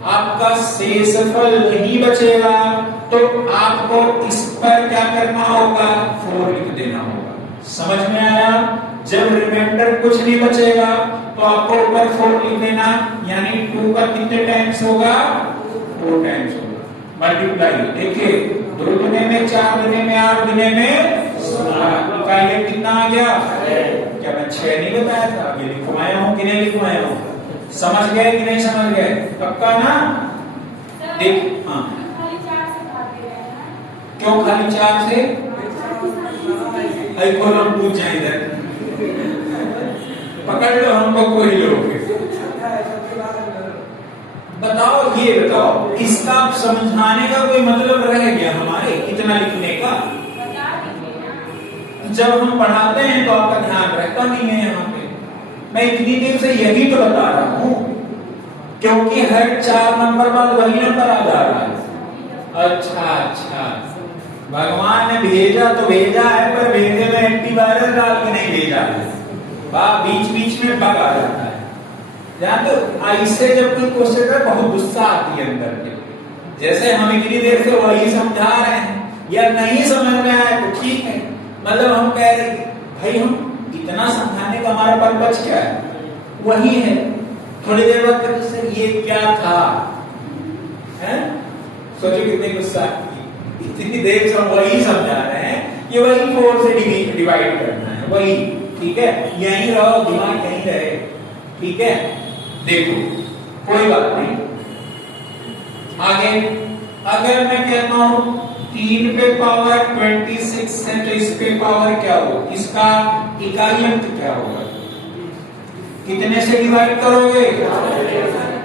आपका शेषफल नहीं बचेगा, तो आपको इस पर क्या करना होगा, 4 लिख देना होगा। समझ में आया? जब रिमाइंडर कुछ नहीं बचेगा तो आपको ऊपर 4 लिख देना, यानी 2 का कितने टाइम्स होगा, 4 टाइम्स होगा। मल्टीप्लाई, देखिए 2 दुने में 4, दुने में 8, दुने में 16 का ये कितना आ गया? क्या मैं 6 नहीं बताया था? ये लिखवाया हूं कि नहीं लिखवाया हूं? समझ गए कि नहीं समझ गए? पक्का ना? देख, हाँ, क्यों खाली 4 से? हम पूछ जाए इधर, पकड़ लो हमको कोई लोग। बताओ, ये बताओ, इसका समझाने का कोई मतलब रह गया हमारे इतना लिखने का? जब हम पढ़ाते हैं तो आपका ध्यान रहता नहीं है यहाँ पे। मैं इतनी देर से यही तो बता रहा हूँ, क्योंकि हर 4 नंबर बाद वही नंबर आ जा रहा है। अच्छा, भगवान ने भेजा तो भेजा है, पर भेजे में एंटीवायरस डाल के नहीं भेजा है। बीच बीच में बग आ जाता है। ध्यान दो, ऐसे जब कोई क्वेश्चन है बहुत गुस्सा आती है अंदर के, जैसे हम इतनी देर से वही समझा रहे हैं, या नहीं समझ में आया तो ठीक है, मतलब हम कह रहे हैं भाई हम इतना समझाने का हमारा पर्पज क्या है, वही है। थोड़ी देर बाद फिर सर ये क्या था, हैं? सोचो कितनी गुस्सा आती है। इतनी देर से हम वही समझा रहे हैं, ये वही 4 से डिवाइड करना है, वही, ठीक है? यहीं रहो, दिमाग यहीं रहे, ठीक है? देखो, कोई बात नहीं। आगे अगर मैं कहता हूं 3 पे पावर 26 है तो इस पे पावर क्या होगा, इसका इकाई अंक क्या होगा? कितने से डिवाइड करोगे?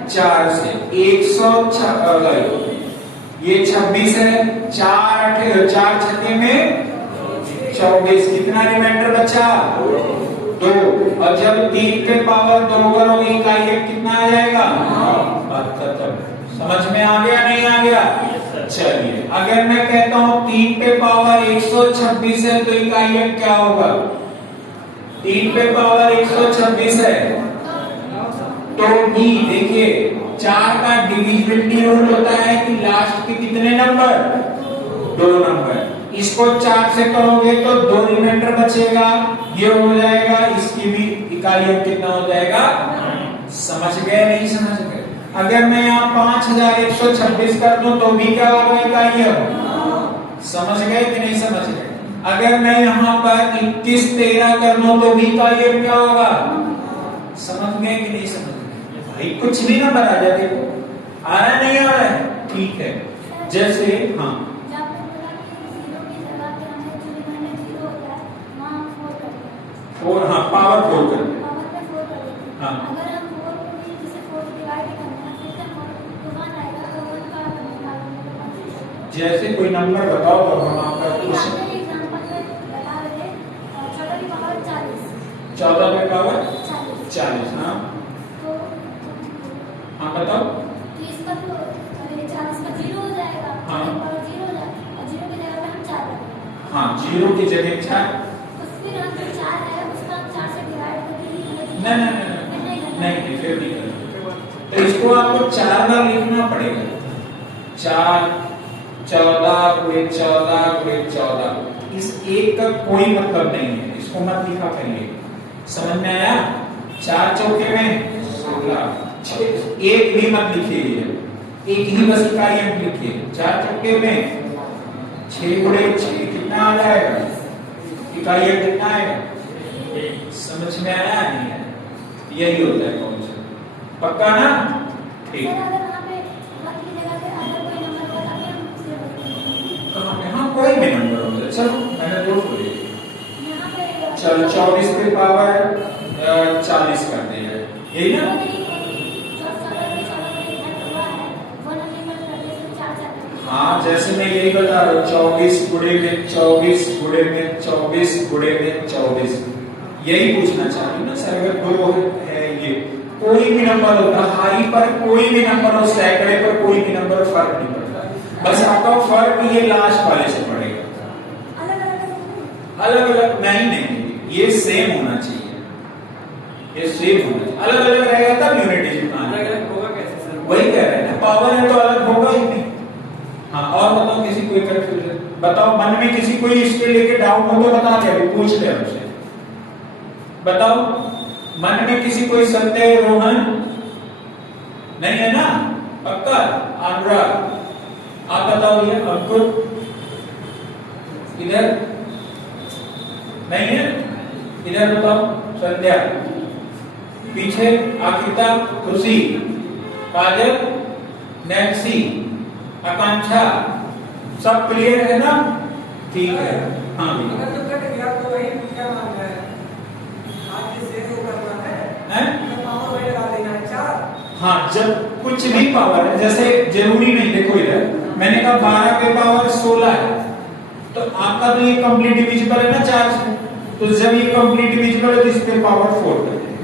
4 से। 126, ये 26 है, 4 छक्के में 24, कितना रिमाइंडर बचा? 2। और जब 3 पे पावर 2 करोगे इकाई कितना आ जाएगा? 72। समझ में आ गया नहीं आ गया? चलिए, अगर मैं कहता हूं 3 पे पावर 126 है तो इकाई क्या होगा? 3 पे पावर 126 है तो भी देखिए 4 का डिविजिबिलिटी रूल होता है कि लास्ट के कितने नंबर? 2 नंबर। इसको 4 से करोगे तो 2 रिमाइंडर बचेगा, ये हो जाएगा, इसकी भी इकाई कितना हो जाएगा? समझ गए नहीं समझ गए? अगर मैं यहाँ 5126 कर दूं तो भी क्या होगा इकाई? समझ गए कि नहीं समझ गए? अगर मैं यहाँ पर 2113 कर दूं तो भी इकाई क्या होगा? समझ गए कि नहीं समझ गए? भाई कुछ भी नंबर आ जाए, देखो आ रहा है नहीं आ रहा है, ठीक है? जैसे हाँ, और हाँ पावर 4 कर दे। हाँ, अगर हम 4 को भी जैसे 4 डिवाइड करना है फिर तो 1 आएगा, तो 1 का निकालना। जैसे कोई नंबर बताओ तो हम आपका क्वेश्चन एग्जांपल में बता रहे थे 14 की पावर 40। 14 पे पावर 40। हाँ तो हाँ बताओ। तो इसका तो 40 का 0 हो जाएगा। हाँ, पावर 0 हो जाएगा और 0 की जगह पे हम 4 रखेंगे। हाँ, 0 की जगह 4। फिर हम जो 4 है उसका 4 से डिवाइड करके नहीं, फिर नहीं करना। तो इसको आपको 4 बार लिखना पड़ेगा। 4 14 गुणे 14 गुणे 14। इस एक का कोई मतलब नहीं है, इसको मत लिखा करिए। समझ में आया? 4 चौके में 16। एक भी मत लिखिए, एक ही बस इकाई अंक लिखिए। 4 चौके में 6 गुणे 6 कितना आ जाएगा? इकाई अंक कितना आएगा? समझ में आया नहीं है? यही होता है कॉन्सेप्ट, पक्का ना? ठीक। कहाँ पे? हाँ कोई भी नंबर हो जाए, चलो मैंने 2 बोले। चलो 24 पे पावर 40 कर दिया, यही ना? हाँ, जैसे मैं यही बता रहा हूँ, 24 गुणे में 24 गुणे में 24 गुणे में 24, यही पूछना चाहिए ना सर। अगर 2 है, ये कोई भी नंबर होता, हाई पर कोई भी नंबर हो, सैकड़े पर कोई भी नंबर, फर्क नहीं पड़ता। बस आपका फर्क ये लास्ट वाले से पड़ेगा। अलग अलग नहीं, ये सेम होना चाहिए, ये सेम होना चाहिए। अलग अलग रहेगा तब यूनिटी जितना अलग अलग होगा कैसे सर? वही कह रहे हैं ना, पावर है तो अलग होगा ही नहीं। हाँ, और बताओ किसी कोई कंफ्यूजन? बताओ, मन में किसी कोई इसके लेके डाउट हो तो बता दे, अभी पूछ ले हमसे। बताओ, मन में किसी कोई संदेह? रोहन नहीं है ना? पक्का? अनुराग आप बताओ, ये अंकुर इधर नहीं है? इधर बताओ, संध्या पीछे, आकिता, खुशी, काजल, नैन्सी, आकांक्षा, सब क्लियर है ना? ठीक है। हाँ अगर तो कट गया तो वही क्या मानना है? आज से वो करना है, पावर वही लगा देना है 4। हाँ, जब कुछ भी पावर है, जैसे जरूरी नहीं, देखो इधर मैंने कहा 12 पे पावर 16 है, तो आपका तो ये कंप्लीट डिविजिबल है ना 4 से, तो जब ये कंप्लीट डिविजिबल है तो इस पे पावर 4 कर देंगे।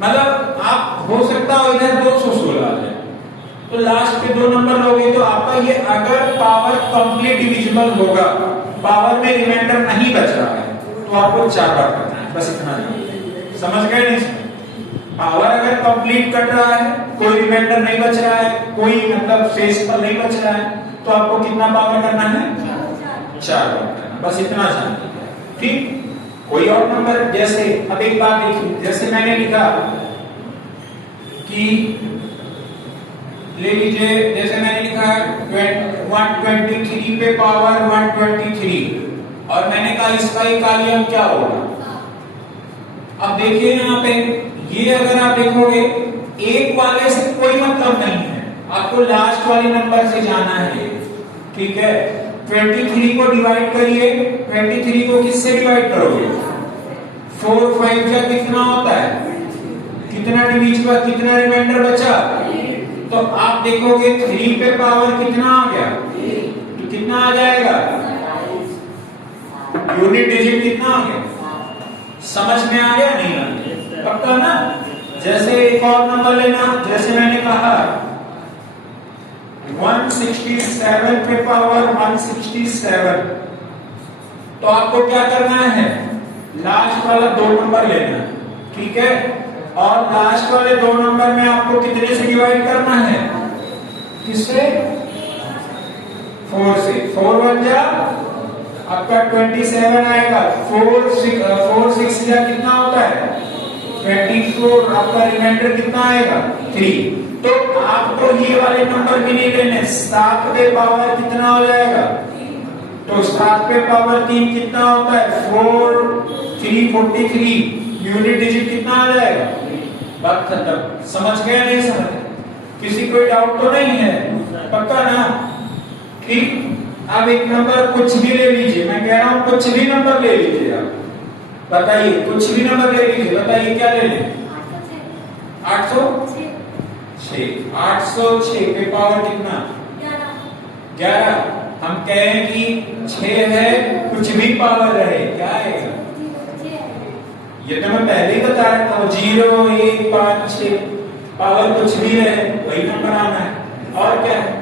मतलब आप हो सकता हो इधर 216 आ जाए, तो लास्ट पे 2 नंबर लोगे तो आपका ये, अगर पावर कंप्लीट डिविजिबल होगा, पावर में रिमाइंडर नहीं बच रहा है, तो आपको 4 बार करना है, बस इतना ही। समझ गए नहीं? पावर अगर कंप्लीट कट रहा है, कोई रिमाइंडर नहीं बच रहा है, कोई मतलब फेस पर नहीं बच रहा है, तो आपको कितना पावर करना है? 4 बार करना, बस इतना जानना है। ठीक? कोई और नंबर, जैसे अब एक बात देखिए, जैसे मैंने लिखा कि ले लीजिए, जैसे मैंने लिखा 123 पे पावर 123, और मैंने कहा इसका इकालियन क्या होगा? अब देखिए यहाँ पे, ये अगर आप देखोगे, एक वाले से कोई मतलब नहीं है, आपको लास्ट वाले नंबर से जाना है। ठीक है? 23 को डिवाइड करिए, 23 को किससे डिवाइड करोगे? 4 5 का कितना होता है? कितना डिविजिबल, कितना रिमाइंडर बचा? तो आप देखोगे 3 पे पावर कितना आ गया? तो कितना आ जाएगा? यूनिट डिजिट कितना आ गया? समझ में आ गया? नहीं आ गया? पक्का ना? जैसे एक और नंबर लेना, जैसे मैंने कहा 167 पे पावर 167, तो आपको क्या करना है? लास्ट वाला 2 नंबर लेना है। ठीक है? और लास्ट वाले 2 नंबर में आपको कितने से डिवाइड करना है? किससे? 4 से। 4 बन जा आपका 27 आएगा। 4 6 या कितना होता है? 24। आपका रिमाइंडर कितना आएगा? 3। तो आपको ये वाले नंबर भी नहीं लेने। 7 पे पावर कितना हो जाएगा? तो 7 पे पावर 3 कितना होता है? 4 3 43। यूनिट डिजिट कितना आ जाएगा? बात खत्म। समझ गया? नहीं समझ? किसी कोई डाउट तो नहीं है? पक्का ना? ठीक। अब एक नंबर कुछ भी ले लीजिए, मैं कह रहा हूं कुछ भी नंबर ले लीजिए आप। बताइए, कुछ भी नंबर ले लीजिए, बताइए क्या ले लें? 806। 806 पे पावर कितना? 11। हम कहें कि 6 है, कुछ भी पावर रहे, क्या आएगा? ये तो मैं पहले ही बता रहा था, 0 1 5 6 पावर कुछ भी रहे, वही नंबर आना है। और क्या है?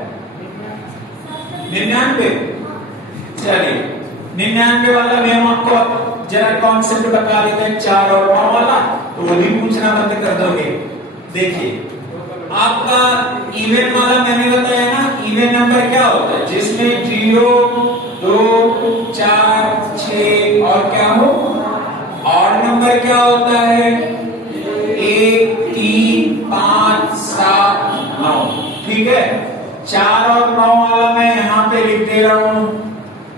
99। चलिए, 99 वाला भी हम आपको जरा कॉन्सेप्ट बता देते हैं, 4 और 9 वाला, तो वो भी पूछना बंद कर दोगे। देखिए, आपका इवन वाला मैंने बताया ना, इवन नंबर क्या होता है? जिसमें 0 2 4 6 और क्या हो? ऑड नंबर क्या होता है? 1 3 5 7 9। ठीक है? 4 और 9 वाला मैं यहाँ पे लिख दे रहा हूं।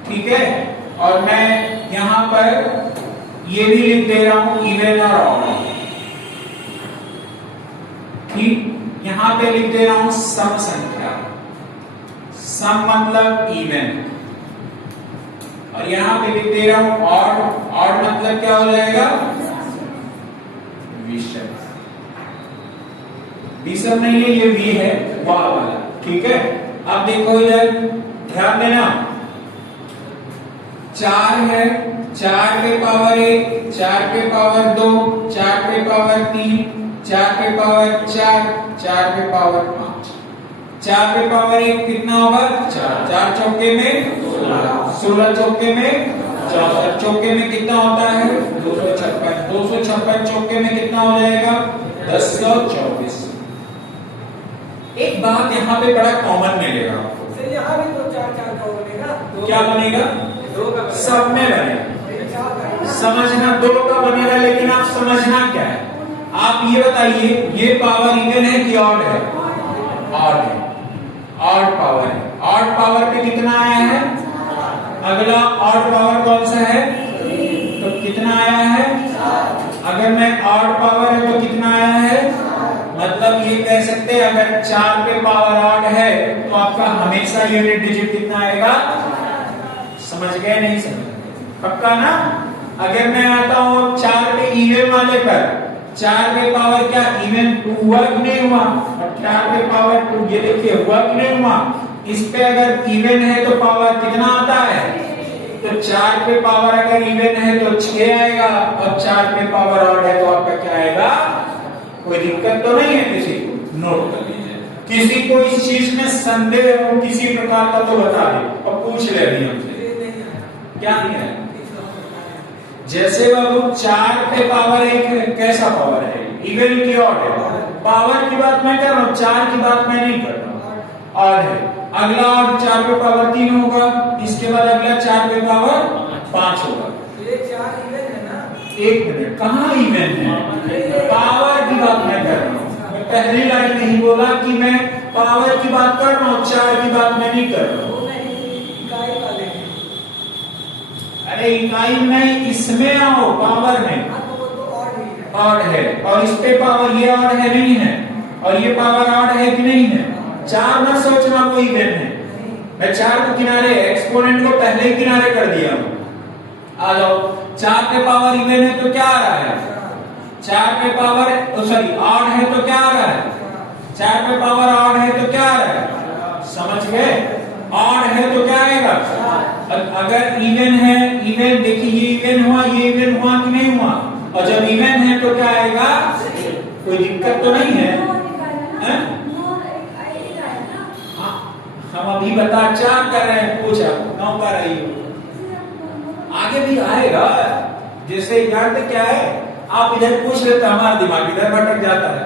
ठीक है? और मैं यहाँ पर ये भी लिख दे रहा हूं, इवन और ऑड। ठीक? यहाँ पे लिख दे रहा हूं सम संख्या। सम मतलब इवन। और यहाँ पे लिख दे रहा हूं ऑड। ऑड मतलब क्या हो जाएगा? विषम। विषम नहीं है, ये वी है, वाह वाला। ठीक है? अब देखो इधर ध्यान देना, 4 है, 4 पे पावर 1, 4 पे पावर 2, 4 पे पावर 3, 4 पे पावर 4, 4 पे पावर 5। 4 पे पावर 1 कितना होगा? 4। 4 चौके में 16 चौके में 64, चौके में कितना होता है? 256। 256 चौके में कितना हो जाएगा? 1024। एक बात यहाँ पे बड़ा कॉमन मिलेगा आपको। यहाँ भी तो 4 4 का हो गया। क्या बनेगा? दो का सब में बनेगा। समझना दो का बनेगा, लेकिन आप समझना क्या है? आप ये बताइए, ये पावर इवन है कि ऑड है? ऑड है, ऑड पावर है। ऑड पावर पे कितना आया है? अगला ऑड पावर कौन सा है? तो कितना आया है? अगर मैं ऑड पावर है तो कितना आया है? मतलब ये कह सकते हैं अगर 4 पे पावर ऑड है तो आपका हमेशा यूनिट डिजिट कितना आएगा? समझ गए? नहीं समझ गए? पक्का ना? अगर मैं आता हूं 4 पे इवन वाले पर, 4 पे पावर क्या इवन 2 वर्क नहीं हुआ, और 4 पे पावर 2 ये देखिए वर्क नहीं हुआ। इस पे अगर इवन है तो पावर कितना आता है? तो 4 पे पावर अगर इवन है तो 6 आएगा, और 4 पे पावर ऑड है तो आपका क्या आएगा? कोई दिक्कत तो नहीं है किसी को? नोट कर लीजिए। किसी को इस चीज में संदेह हो किसी प्रकार का तो बता दे और पूछ ले अभी हमसे। क्या नहीं है? जैसे बाबू 4 पे पावर 1 है, कैसा पावर है? इवन की ऑड है। पावर की बात मैं कर रहा हूं, 4 की बात मैं नहीं कर रहा हूं। ऑड है। अगला ऑड 4 पे पावर 3 होगा, इसके बाद अगला 4 पे पावर 5 होगा। ये 4 इवन है ना? एक मिनट, कहाँ इवन है? पावर की बात मैं कर रहा हूँ। मैं पहली लाइन नहीं बोला कि मैं पावर की बात कर रहा हूँ, 4 की बात मैं नहीं कर रहा हूँ। इकाई वाले हैं। अरे इकाई में इसमें आओ, पावर में ऑड है, और इस पे पावर ये ऑड है नहीं है, और ये पावर ऑड है कि नहीं है? 4 ना सोचना वो इवन है। मैं 4 को किनारे, एक्सपोनेंट को पहले ही किनारे कर दिया हूं। आ जाओ, 4 पे पावर इवन है तो क्या आ रहा है? 4 पे पावर सॉरी ऑड है तो क्या आ रहा है? 4 पे पावर ऑड है तो क्या आ रहा है? समझ गए? ऑड है तो क्या आएगा? अगर इवन है, इवन देखिए ये इवन हुआ, ये इवन हुआ कि नहीं हुआ? और जब इवन है तो क्या आएगा? कोई दिक्कत तो नहीं है? हाँ, हम अभी बता 4 कर रहे हैं, पूछा 9 पर आई हो, आगे भी आएगा। जैसे याद क्या है, आप इधर पूछ लेते हमारा दिमाग इधर भटक जाता है।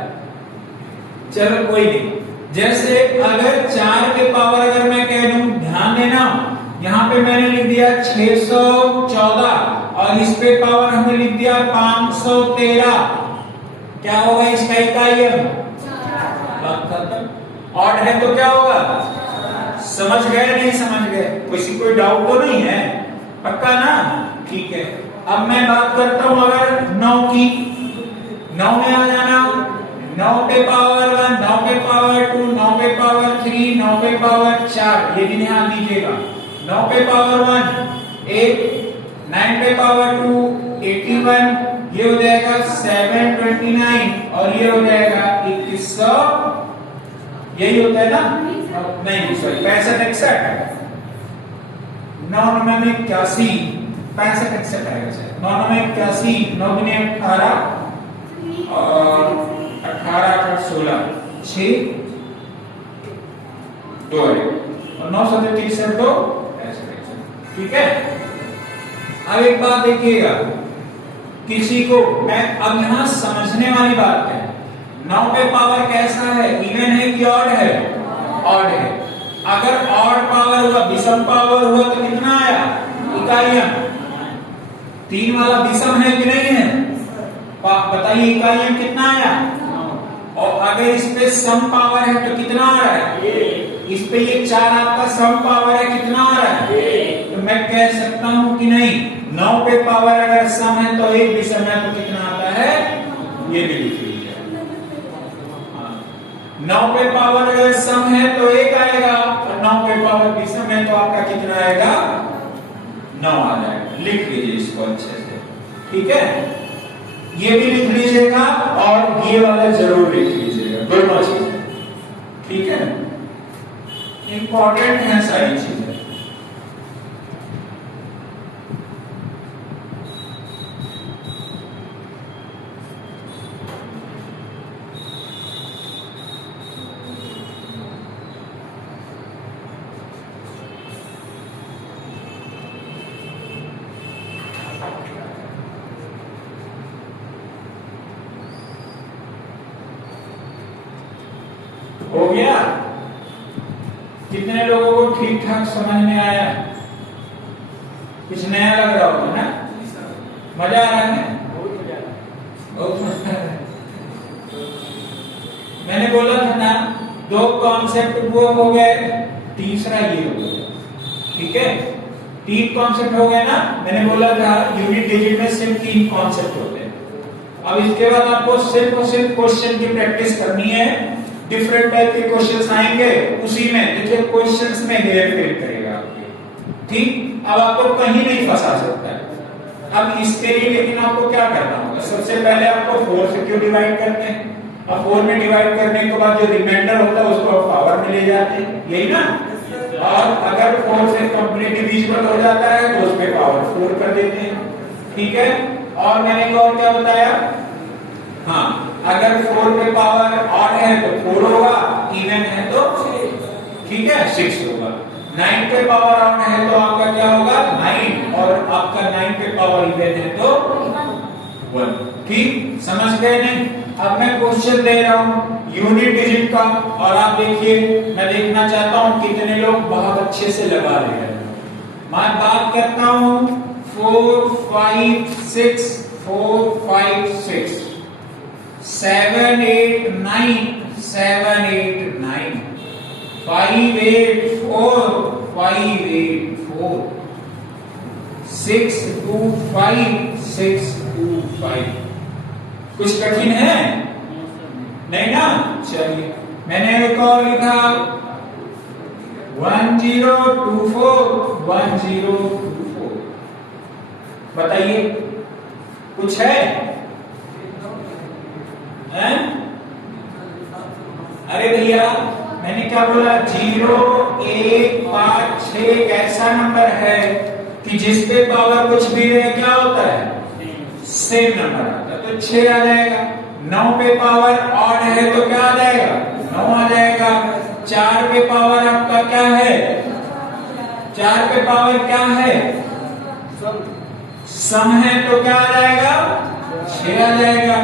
चलो कोई नहीं। जैसे अगर 4 के पावर अगर मैं कह दूं, ध्यान देना यहाँ पे मैंने लिख दिया 614 और इस पे पावर हमने लिख दिया 513। क्या होगा इसका इकाई? बात खत्म। ऑड है तो क्या होगा? समझ गए नहीं समझ गए? किसी कोई डाउट तो नहीं है? पक्का ना? ठीक है। अब मैं बात करता हूं अगर 9 की, 9 में आ जाना। 9 पे पावर 1, 9 पे पावर 2, 9 पे पावर 3, 9 पे पावर 4, ये भी ध्यान दीजिएगा। 9 पे पावर 1 8, 9 पे पावर 2 81, ये हो जाएगा 729 और ये हो जाएगा 2100। यही होता है ना? नहीं सॉरी 65 61। 9 में 81 65 61 आएगा सर। 9 में 81, 9 में 18 और 18 का 16 6 2 है और 9 7 63 2 ऐसे। ठीक है। अब एक बात देखिएगा, किसी को मैं अब यहां समझने वाली बात है। 9 पे पावर कैसा है? इवन है कि ऑड है? ऑड है। अगर ऑड पावर हुआ, विषम पावर हुआ तो कितना आया? इकाइयां। 3 वाला विषम है कि नहीं है? बताइए इकाइयां कितना आया? और अगर इस पे सम पावर है तो कितना आ रहा है? इस पे ये 4 आपका सम पावर है, कितना आ रहा है? तो मैं कह सकता हूं कि नहीं, 9 पे पावर अगर सम है तो 1 विषम है तो कितना आता है? ये भी लिख लीजिए। 9 पे पावर अगर सम है तो 1 आएगा और 9 पे पावर विषम है तो आपका कितना आएगा? 9 आ जाएगा। लिख लीजिए इसको अच्छे से। ठीक है, ये भी लिख लीजिएगा और ये वाला जरूर लिख लीजिएगा, दोनों चीजें। ठीक है, इंपॉर्टेंट है सारी चीजें। हो गया? कितने लोगों को ठीक ठाक समझ में आया? कुछ नया लग रहा होगा ना? मजा आ रहा है? बहुत मजा आ रहा है। मैंने बोला था ना, दो कॉन्सेप्ट वो हो गए, तीसरा ये हो गया, ठीक है? 3 कॉन्सेप्ट हो गए ना। मैंने बोला था यूनिट डिजिट में सिर्फ 3 कॉन्सेप्ट होते हैं। अब इसके बाद आपको सिर्फ और सिर्फ क्वेश्चन की प्रैक्टिस करनी है। डिफरेंट टाइप के क्वेश्चंस आएंगे, उसी में देखिए क्वेश्चंस में हेयर फेर करेगा आपके, ठीक? अब आपको कहीं नहीं फंसा सकता है। अब इसके लिए लेकिन आपको क्या करना होगा? सबसे पहले आपको 4 से क्यों डिवाइड करते हैं? अब 4 में डिवाइड करने के बाद जो रिमाइंडर होता है उसको पावर में ले जाते हैं, यही ना? और अगर 4 से कंप्लीट डिविजिबल हो जाता है तो उस पे पावर 4 कर देते हैं, ठीक है? और मैंने और क्या बताया? हाँ, अगर 4 पे पावर ऑड है तो 4 होगा, इवन है तो ठीक है 6 होगा। 9 पे पावर ऑड है तो आपका क्या होगा? 9, और आपका 9 पे पावर इवन है तो 1, ठीक? समझ गए नहीं? अब मैं क्वेश्चन दे रहा हूं यूनिट डिजिट का, और आप देखिए, मैं देखना चाहता हूं कितने लोग बहुत अच्छे से लगा रहे हैं। मैं बात करता हूं 4 5 6 4 5 6 7 8 9 7 8 9 5 8 4 5 8 4 6 2 5 6 2 5। कुछ कठिन है? नहीं ना? चलिए, मैंने एक और लिखा 1 0 2 4 1 0 2 4। बताइए कुछ है? हैं? अरे भैया, मैंने क्या बोला? 0 1 5 6 एक ऐसा नंबर है कि जिस पे पावर कुछ भी है क्या होता है? सेम नंबर आता है, तो 6 आ जाएगा। 9 पे पावर ऑड है तो क्या आ जाएगा? 9 आ जाएगा। 4 पे पावर आपका क्या है? 4 पे पावर क्या है? सम है तो क्या आ जाएगा? 6 आ जाएगा।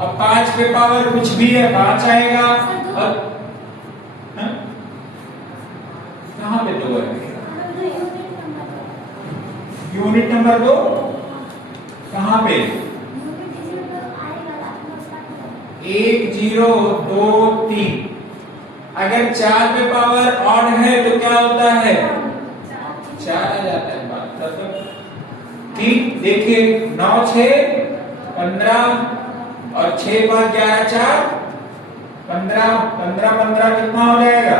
अब 5 पे पावर कुछ भी है 5 आएगा। और कहां पे 2 है? यूनिट नंबर 2 कहां पे? 1 0 2 3। अगर 4 पे पावर ऑड है तो क्या होता है? 4 आ जाता है। बात खत्म, ठीक? देखिए 9 6 15 और 6 5 11 4 15 15 15 कितना हो जाएगा?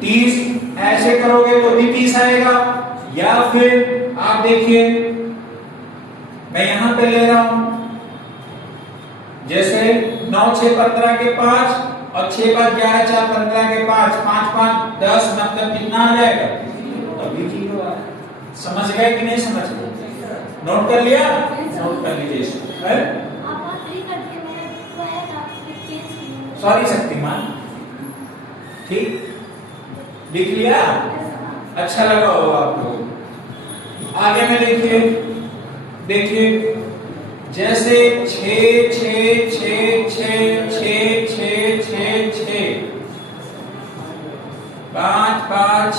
30। ऐसे करोगे तो भी 30 आएगा। या फिर आप देखिए, मैं यहां पे ले रहा हूं, जैसे 9 6 15 के 5 और 6 5 11 4 15 के 5 5 5 10, मतलब कितना आ जाएगा? अभी 0 आ। समझ गए कि नहीं समझ गए? नोट कर लिया? नोट कर लीजिए। सॉरी शक्तिमान, ठीक? लिख लिया? अच्छा लगा होगा आपको। आगे में देखिए, देखिए जैसे 6 6 6 6 6 6 6 6 5 5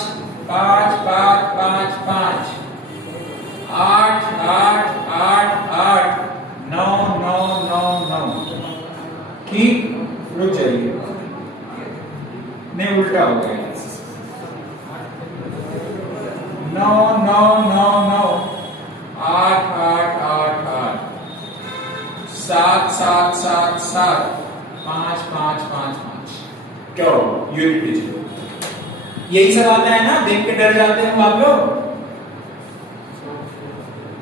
5 5 5 5 8 8 8 8 9 9 9 9, ठीक? रुक जाइए, नहीं उल्टा हो गया। 9 9 9 9 8 8 8 8 7 7 7 7 5 5 5 5। क्या हो? Unit digit. यही सब आता है ना? देख के डर जाते हैं आप लोग?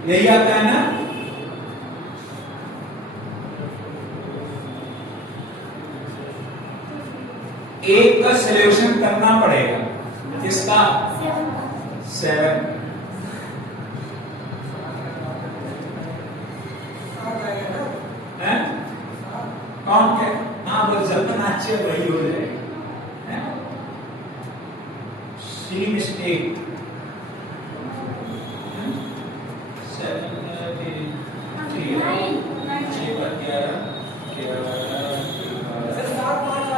यही आता है ना? एक का सॉल्यूशन करना पड़ेगा। किसका? 7। कौन क्या? हाँ, बस जब अच्छे वही हो जाएगा। सी मिस्टेक। 7 5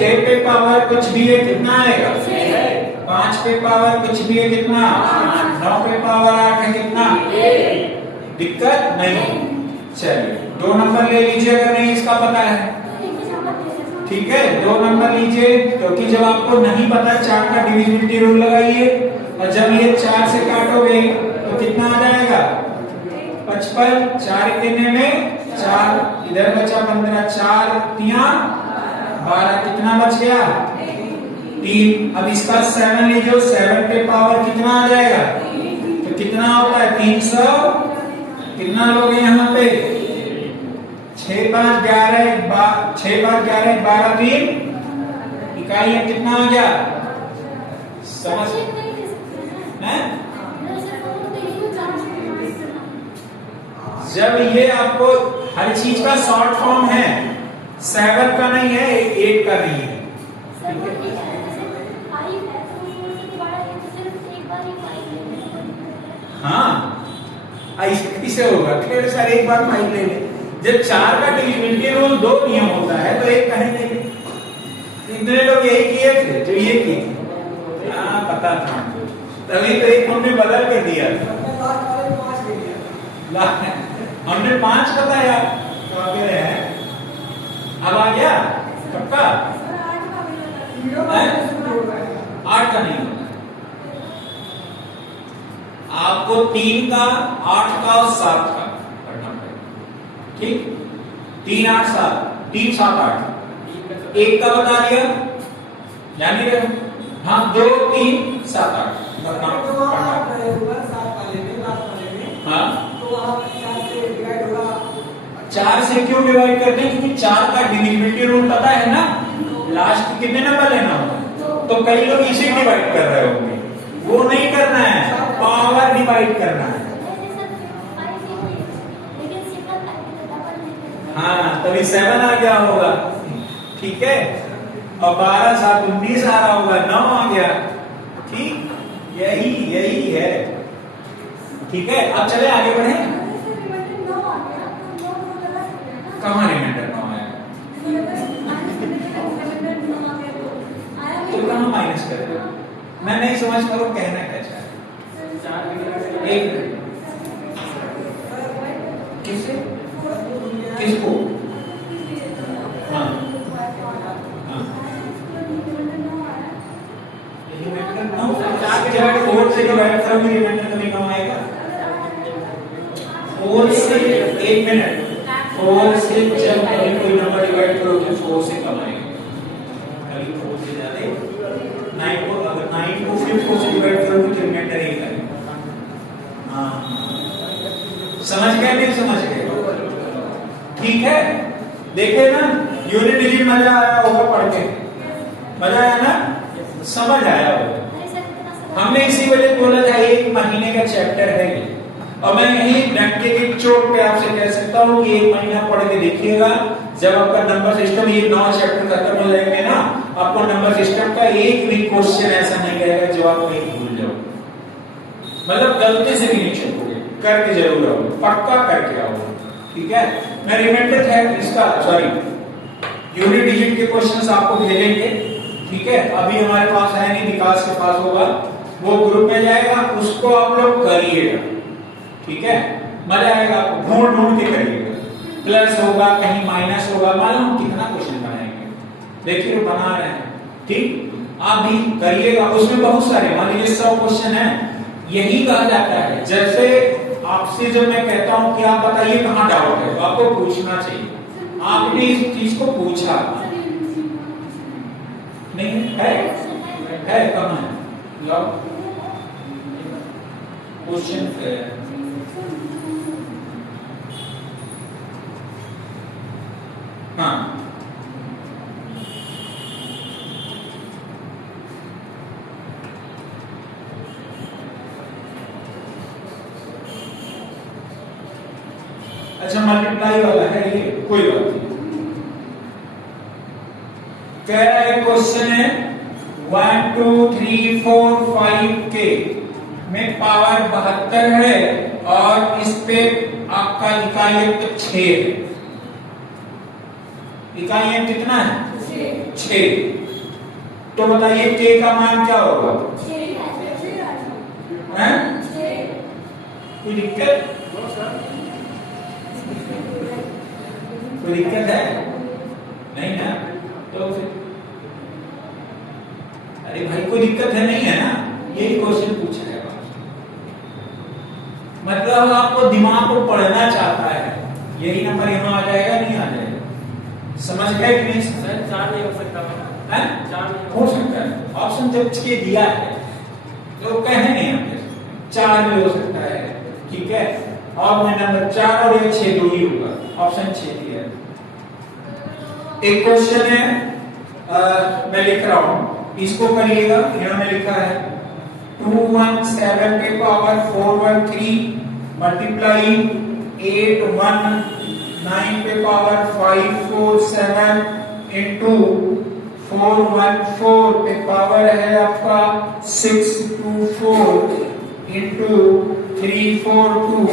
6 पे पावर कुछ भी है कितना आएगा? 5 पे पावर कुछ भी है कितना? 9 पे पावर 8 है कितना? दिक्कत नहीं। चलिए 2 नंबर ले लीजिए अगर नहीं इसका पता है। ठीक है 2 नंबर लीजिए, क्योंकि जब आपको नहीं पता 4 का डिविजिबिलिटी रूल लगाइए, और जब ये 4 से काटोगे तो कितना आ जाएगा? 55। 4 कितने में 4, इधर बचा 15, 4 तिया 12, कितना बच गया? 3। अब इसका 7 लीजिए, 7 पे पावर कितना आ जाएगा? तो कितना होता है? 300। कितना लोग हैं यहाँ पे? 6 5 11 12 3 इकाई है, कितना आ गया? समझ हैं? जब ये आपको हर चीज का शॉर्ट फॉर्म है, 7 का नहीं है, 8 का नहीं है। हाँ इसे होगा फिर सर एक बार 5 ले ले। जब 4 का डिविजिबिलिटी रूल 2 नियम होता है तो 1 कहेंगे। इतने लोग यही किए थे जो ये किए थे। हाँ पता था, तभी तो एक हमने बदल कर दिया था। हमने 5 बताया तो आगे है। अब आ गया पक्का? 8 का नहीं होगा। आपको 3 का, 8 का और 7 का पढ़ना पड़ेगा। ठीक 3 8 7 3 7 8 1 का बता दिया यानी हाँ 2 3 7 8 हाँ 4 से क्यों डिवाइड करते हैं? क्योंकि 4 का डिविजिबिलिटी रूल पता है ना, लास्ट कितने नंबर लेना होगा। तो कई लोग इसे डिवाइड कर रहे होंगे, वो नहीं करना है, पावर डिवाइड करना है। हाँ तभी 7 आ गया होगा। ठीक है और 12 7 19 आ रहा होगा, 9 आ गया। ठीक यही है। ठीक है अब चले आगे बढ़े। कहाँ रिमाइंडर 9 आया? तो कहाँ माइनस करेगा? मैं नहीं समझ पा रहा हूँ कहना क्या चाह रहे। एक किसे किसको? हाँ हाँ 4 से डिवाइड करोगे रिमाइंडर तो नहीं कमाएगा। 4 से 1 मिनट 4 से जब कभी कोई नंबर डिवाइड करोगे 4 से कमाएगा। कभी 4 से ज्यादा 9 को, अगर 9 को फिर 4 से डिवाइड करोगे तो रिमाइंडर 1 है। हाँ समझ गए नहीं समझ गए? ठीक है देखे ना यूनिट डिजिट मजा आया होगा पढ़ के, मजा आया ना, समझ आया होगा। हमने इसी वजह बोला था 1 महीने का चैप्टर है ये, और मैं यही डंके की चोट पे आपसे कह सकता हूँ कि 1 महीना पढ़ के देखिएगा। जब आपका नंबर सिस्टम ये 9 चैप्टर खत्म हो जाएंगे ना, आपको नंबर सिस्टम का एक भी क्वेश्चन ऐसा नहीं रहेगा जो आप नहीं भूल जाओ। मतलब गलती से भी नहीं छूटोगे, करके जरूर आओ, पक्का करके आओ। ठीक है मैं रिमाइंडर है इसका सॉरी यूनिट डिजिट के क्वेश्चंस आपको भेजेंगे। ठीक है अभी हमारे पास है नहीं, विकास के पास होगा, वो ग्रुप में जाएगा, उसको आप लोग करिएगा। ठीक है मजा आएगा, आपको ढूंढ ढूंढ के करिएगा। प्लस होगा कहीं माइनस होगा, मालूम कितना क्वेश्चन बनाएंगे, देखिए बना रहे हैं। ठीक आप भी करिएगा, उसमें बहुत सारे मान लीजिए 100 क्वेश्चन है। यही कहा जाता है जैसे आपसे जब मैं कहता हूं कि आप बताइए कहां डाउट है, तो आपको पूछना चाहिए। आपने इस चीज को पूछा नहीं है कहां है लाओ क्वेश्चन है। हाँ अच्छा मल्टीप्लाई वाला है ये, कोई बात नहीं। कह रहा है क्वेश्चन है 1 2 3 4 5 के में पावर 72 है और इस पे आपका इकाई 6 है। इकाई कितना है? 6। 6। तो बताइए k का मान क्या होगा? हैं? कोई दिक्कत? कोई दिक्कत है? नहीं ना? तो फिर अरे भाई कोई दिक्कत है नहीं है ना? यही क्वेश्चन पूछा है। मतलब आपको दिमाग को पढ़ना चाहता है, यही नंबर यहाँ आ जाएगा नहीं आ जाएगा? समझ गए कि नहीं? सर 4 नहीं हो सकता है? 4 हो सकता है, ऑप्शन जब के दिया है तो कहे नहीं हमने 4 भी हो सकता है, ठीक है। और मैं नंबर 4 और ये 6 दो ही होगा, ऑप्शन 6 दिया है। एक क्वेश्चन है, मैं लिख रहा हूं, इसको करिएगा। यहाँ में लिखा है 217 के पावर 413 मल्टीप्लाई 819 के पावर 547 इंटू 414 पे पावर है आपका 624 इंटू 342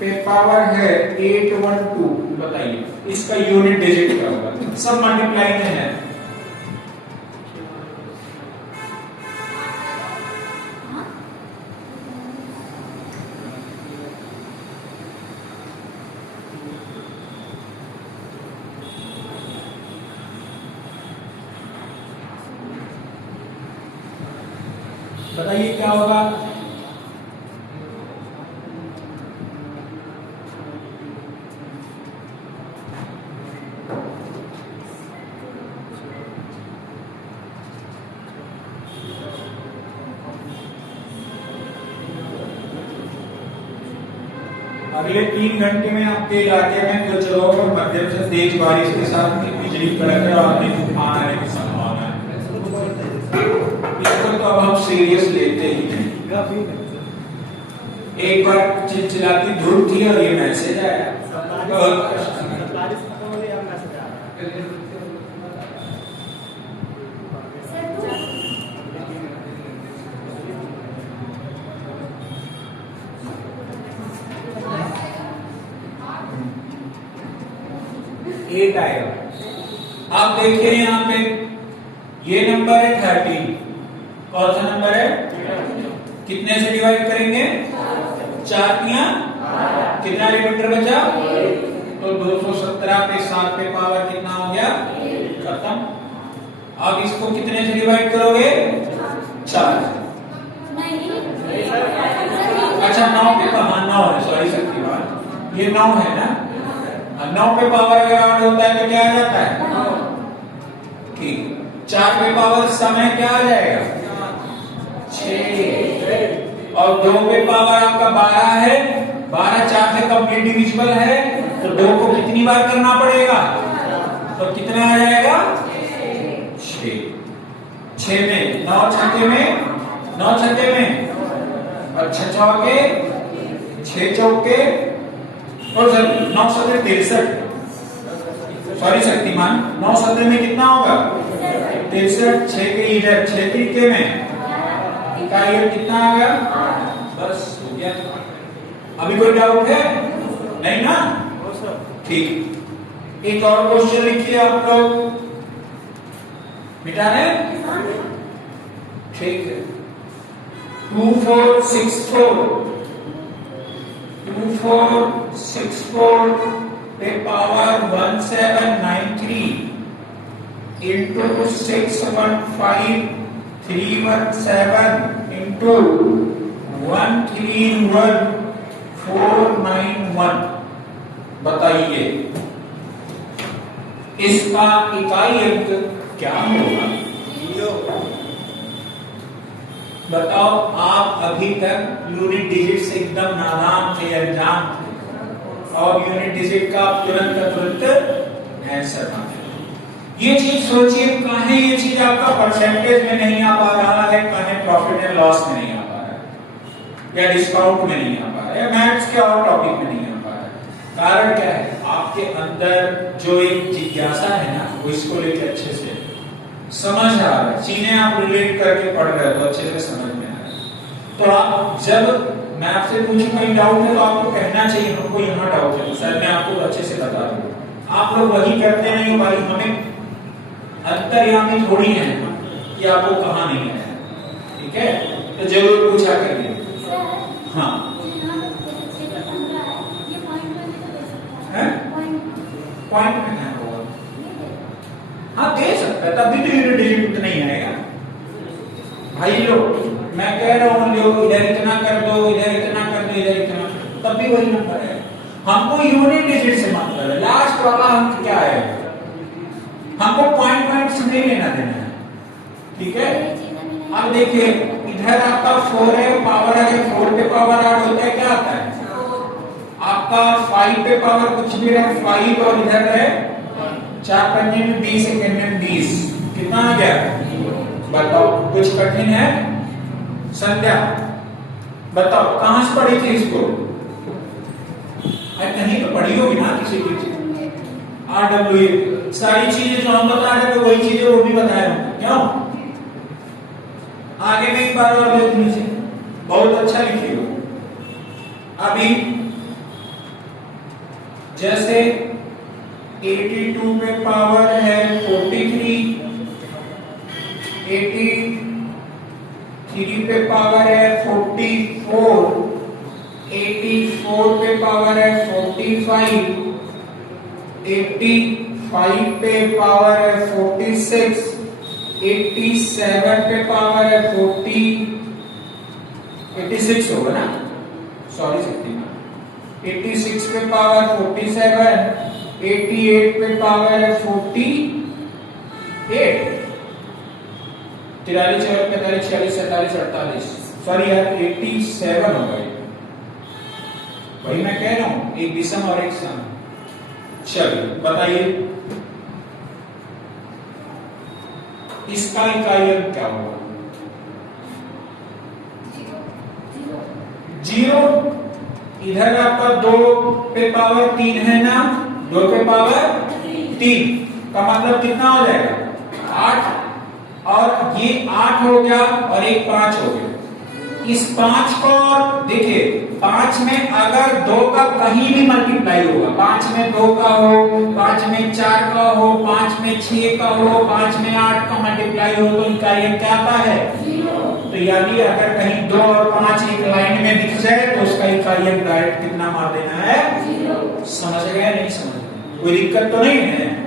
पे पावर है 812। बताइए इसका यूनिट डिजिट क्या होगा? सब मल्टीप्लाई में है। बताइए क्या होगा? अगले 3 घंटे में आपके इलाके में कुछ जगहों पर मध्यम से तेज बारिश के साथ बिजली कड़कने और आंधी तूफान आने की संभावना है। इसको तो अब हम सीरियस लेते ही नहीं। एक बार चिलचिलाती धूप थी और ये मैसेज आया। बारिश खत्म हो गई, अब मैसेज आ रहा है। एट आएगा। आप देखिए यहाँ पे ये नंबर है 13, कौन सा नंबर है? कितने से डिवाइड करेंगे? 4 तिया कितना रिमाइंडर बचा? तो 217 पे 7 पे पावर कितना हो गया? खत्म। अब इसको कितने से डिवाइड करोगे? 4। अच्छा 9 पे, हाँ 9 है, सॉरी शक्ति बात, ये 9 है ना। 9 पे पावर अगर ऐड होता है तो क्या आ जाता है? ठीक। 4 पे पावर समय क्या आ जाएगा? 6। और 2 पे पावर आपका 12 है, 12 4 से कंप्लीट डिविजिबल है, तो 2 को कितनी बार करना पड़ेगा? तो कितना आ जाएगा? 6। 6 में 9 छक्के में 9 छक्के में और 6 चौके 6 चौके और 9 सत्रह 63, सॉरी शक्तिमान 9 सत्रह में कितना होगा? 63। 6 के इधर 6 तरीके में इकाई कितना आ गया? बस हो गया। अभी कोई डाउट है? नहीं ना? ठीक। एक और क्वेश्चन लिखिए आप लोग, मिटा रहे? ठीक है। 2464 पे पावर 1793 इंटू 615317 इंटू 131491। बताइए इसका इकाई अंक क्या होगा? बताओ। आप अभी तक यूनिट डिजिट से एकदम नादान थे, अनजान थे, और यूनिट डिजिट का आप तुरंत आंसर मांगे। ये चीज सोचिए, काहे ये चीज आपका परसेंटेज में नहीं आ पा रहा है, काहे प्रॉफिट एंड लॉस में नहीं आ पा रहा है, या डिस्काउंट में नहीं आ पा रहा है, या मैथ्स के और टॉपिक में नहीं आ पा रहा है? कारण क्या है? आपके अंदर जो एक जिज्ञासा है ना, वो इसको लेके अच्छे से समझ आ रहा है, चीजें आप रिलेट करके पढ़ रहे हो तो अच्छे से समझ में आ रहा है। तो आप जब मैं आपसे पूछूं कहीं डाउट है तो आपको कहना चाहिए हमको यहाँ डाउट है सर, मैं आपको अच्छे से बता दूं। आप लोग वही करते नहीं हो भाई, हमें अंतर्यामी थोड़ी है कि आपको कहाँ नहीं है, ठीक है, तो जरूर पूछा करिए। सर, हाँ यहाँ पे जैसे 615 है, ये पॉइंट में भी तो दे सकता है? है। पॉइंट में है वो, ये दे। हाँ दे सकता है, तभी तो यूनिट डिजिट उतना ही आएगा। भाई लोग मैं कह रहा हूँ लोग इधर इतना कर दो, इधर इतना कर दो, इधर इतना, तब भी वही नंबर है। हमको यूनिट डिजिट से मतलब है, लास्ट वाला अंक क्या है, हमको पॉइंट पॉइंट से नहीं लेना देना है, ठीक है। ये चीज़ अभी नहीं- अब देखिए इधर आपका 4 है, पावर है, 4 पे पावर ऐड होता है, क्या आता है आपका 5 पे पावर कुछ भी रहे 5, और इधर है 4 पंजे में 20, सेकंड में 20, कितना आ गया बताओ। कुछ कठिन है? संध्या बताओ कहां से पढ़ी थी इसको? अरे कहीं तो पढ़ी होगी ना किसी की। RWA सारी चीजें जो हम बता रहे थे वही चीजें वो भी बताए होंगे, क्यों? आगे में एक बार और देख लीजिए, बहुत अच्छा लिखिएगा। अभी जैसे 82 पे पावर है 43, 83 पे पावर है 44, 84 पे पावर है 45, 85 पे पावर है 46, 87 पे पावर है 86 होगा ना, सॉरी 86 पे पावर 47, 88 पे पावर है 48, 43, 44, 46, 47, 48, सॉरी यार 87 होगा ये, वही मैं कह रहा हूं, एक विषम और एक सम। चलिए बताइए इसका इकाई अंक क्या होगा? जीरो। इधर आपका 2 पे पावर 3 है ना, 2 पे पावर 3 का मतलब कितना हो जाएगा 8, और ये 8 हो गया और एक 5 हो गया। इस 5 को देखिए 5 में अगर 2 का कहीं भी मल्टीप्लाई होगा, 5 में 2 का हो, 5 में 4 का हो, 5 में 6 का हो, 5 में 8 का मल्टीप्लाई हो, तो इकाई अंक क्या आता है? तो यानी अगर कहीं 2 और 5 एक लाइन में दिख जाए तो उसका इकाई अंक डायरेक्ट कितना मार देना है? समझ गए? नहीं समझ गए? कोई दिक्कत तो नहीं है?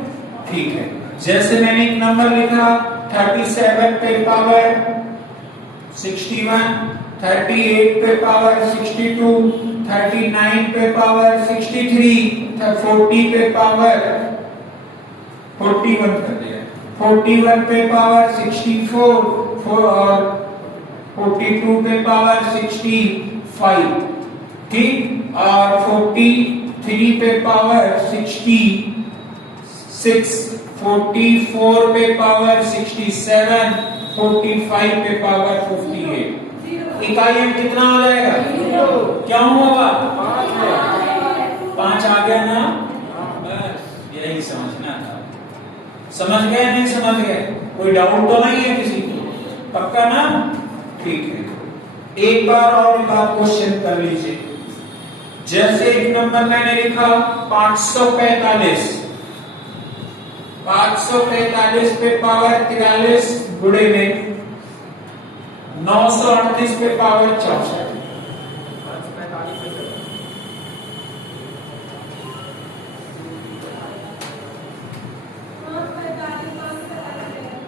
ठीक है। जैसे मैंने एक नंबर लिखा 37 पे पावर 61, 38 पे पावर 62, 39 पे पावर 63, 40 पे पावर 41 कर दिया, 41 पे पावर 64 और 42 पे पावर 65, ठीक, और 43 पे पावर 66, 44 पे पावर 67, 45 पे पावर 58। इकाई अंक कितना हो जाएगा? क्या होगा? 5 आ गया ना, बस यही समझना था। समझ गए? नहीं समझ गए? कोई डाउट तो नहीं है किसी को? पक्का ना? ठीक है। एक बार और एक बात क्वेश्चन कर लीजिए। जैसे एक नंबर मैंने लिखा 545, 545 पे पावर 43 गुणे में 938 पे पावर 64,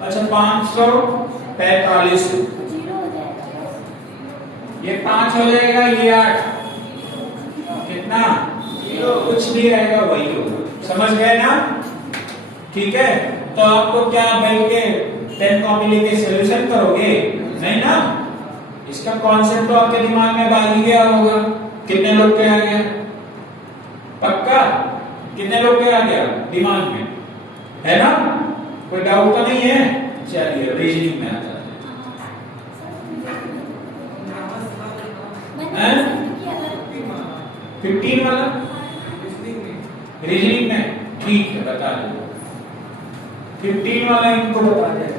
अच्छा 545, ये 5 हो जाएगा, ये 8, कितना? कुछ नहीं रहेगा, वही होगा। समझ गए ना? ठीक है। तो आपको क्या बैठ के पेन कॉपी लेके सॉल्यूशन करोगे? नहीं ना। इसका कॉन्सेप्ट तो आपके दिमाग में बाहर ही गया होगा। कितने लोग के आ गया? पक्का? कितने लोग के आ गया दिमाग में? है ना? कोई डाउट तो नहीं है? चलिए रीजनिंग में आ जाते हैं। 15 वाला रीजनिंग में, ठीक है बता दो। 15 वाला इनको बता दे।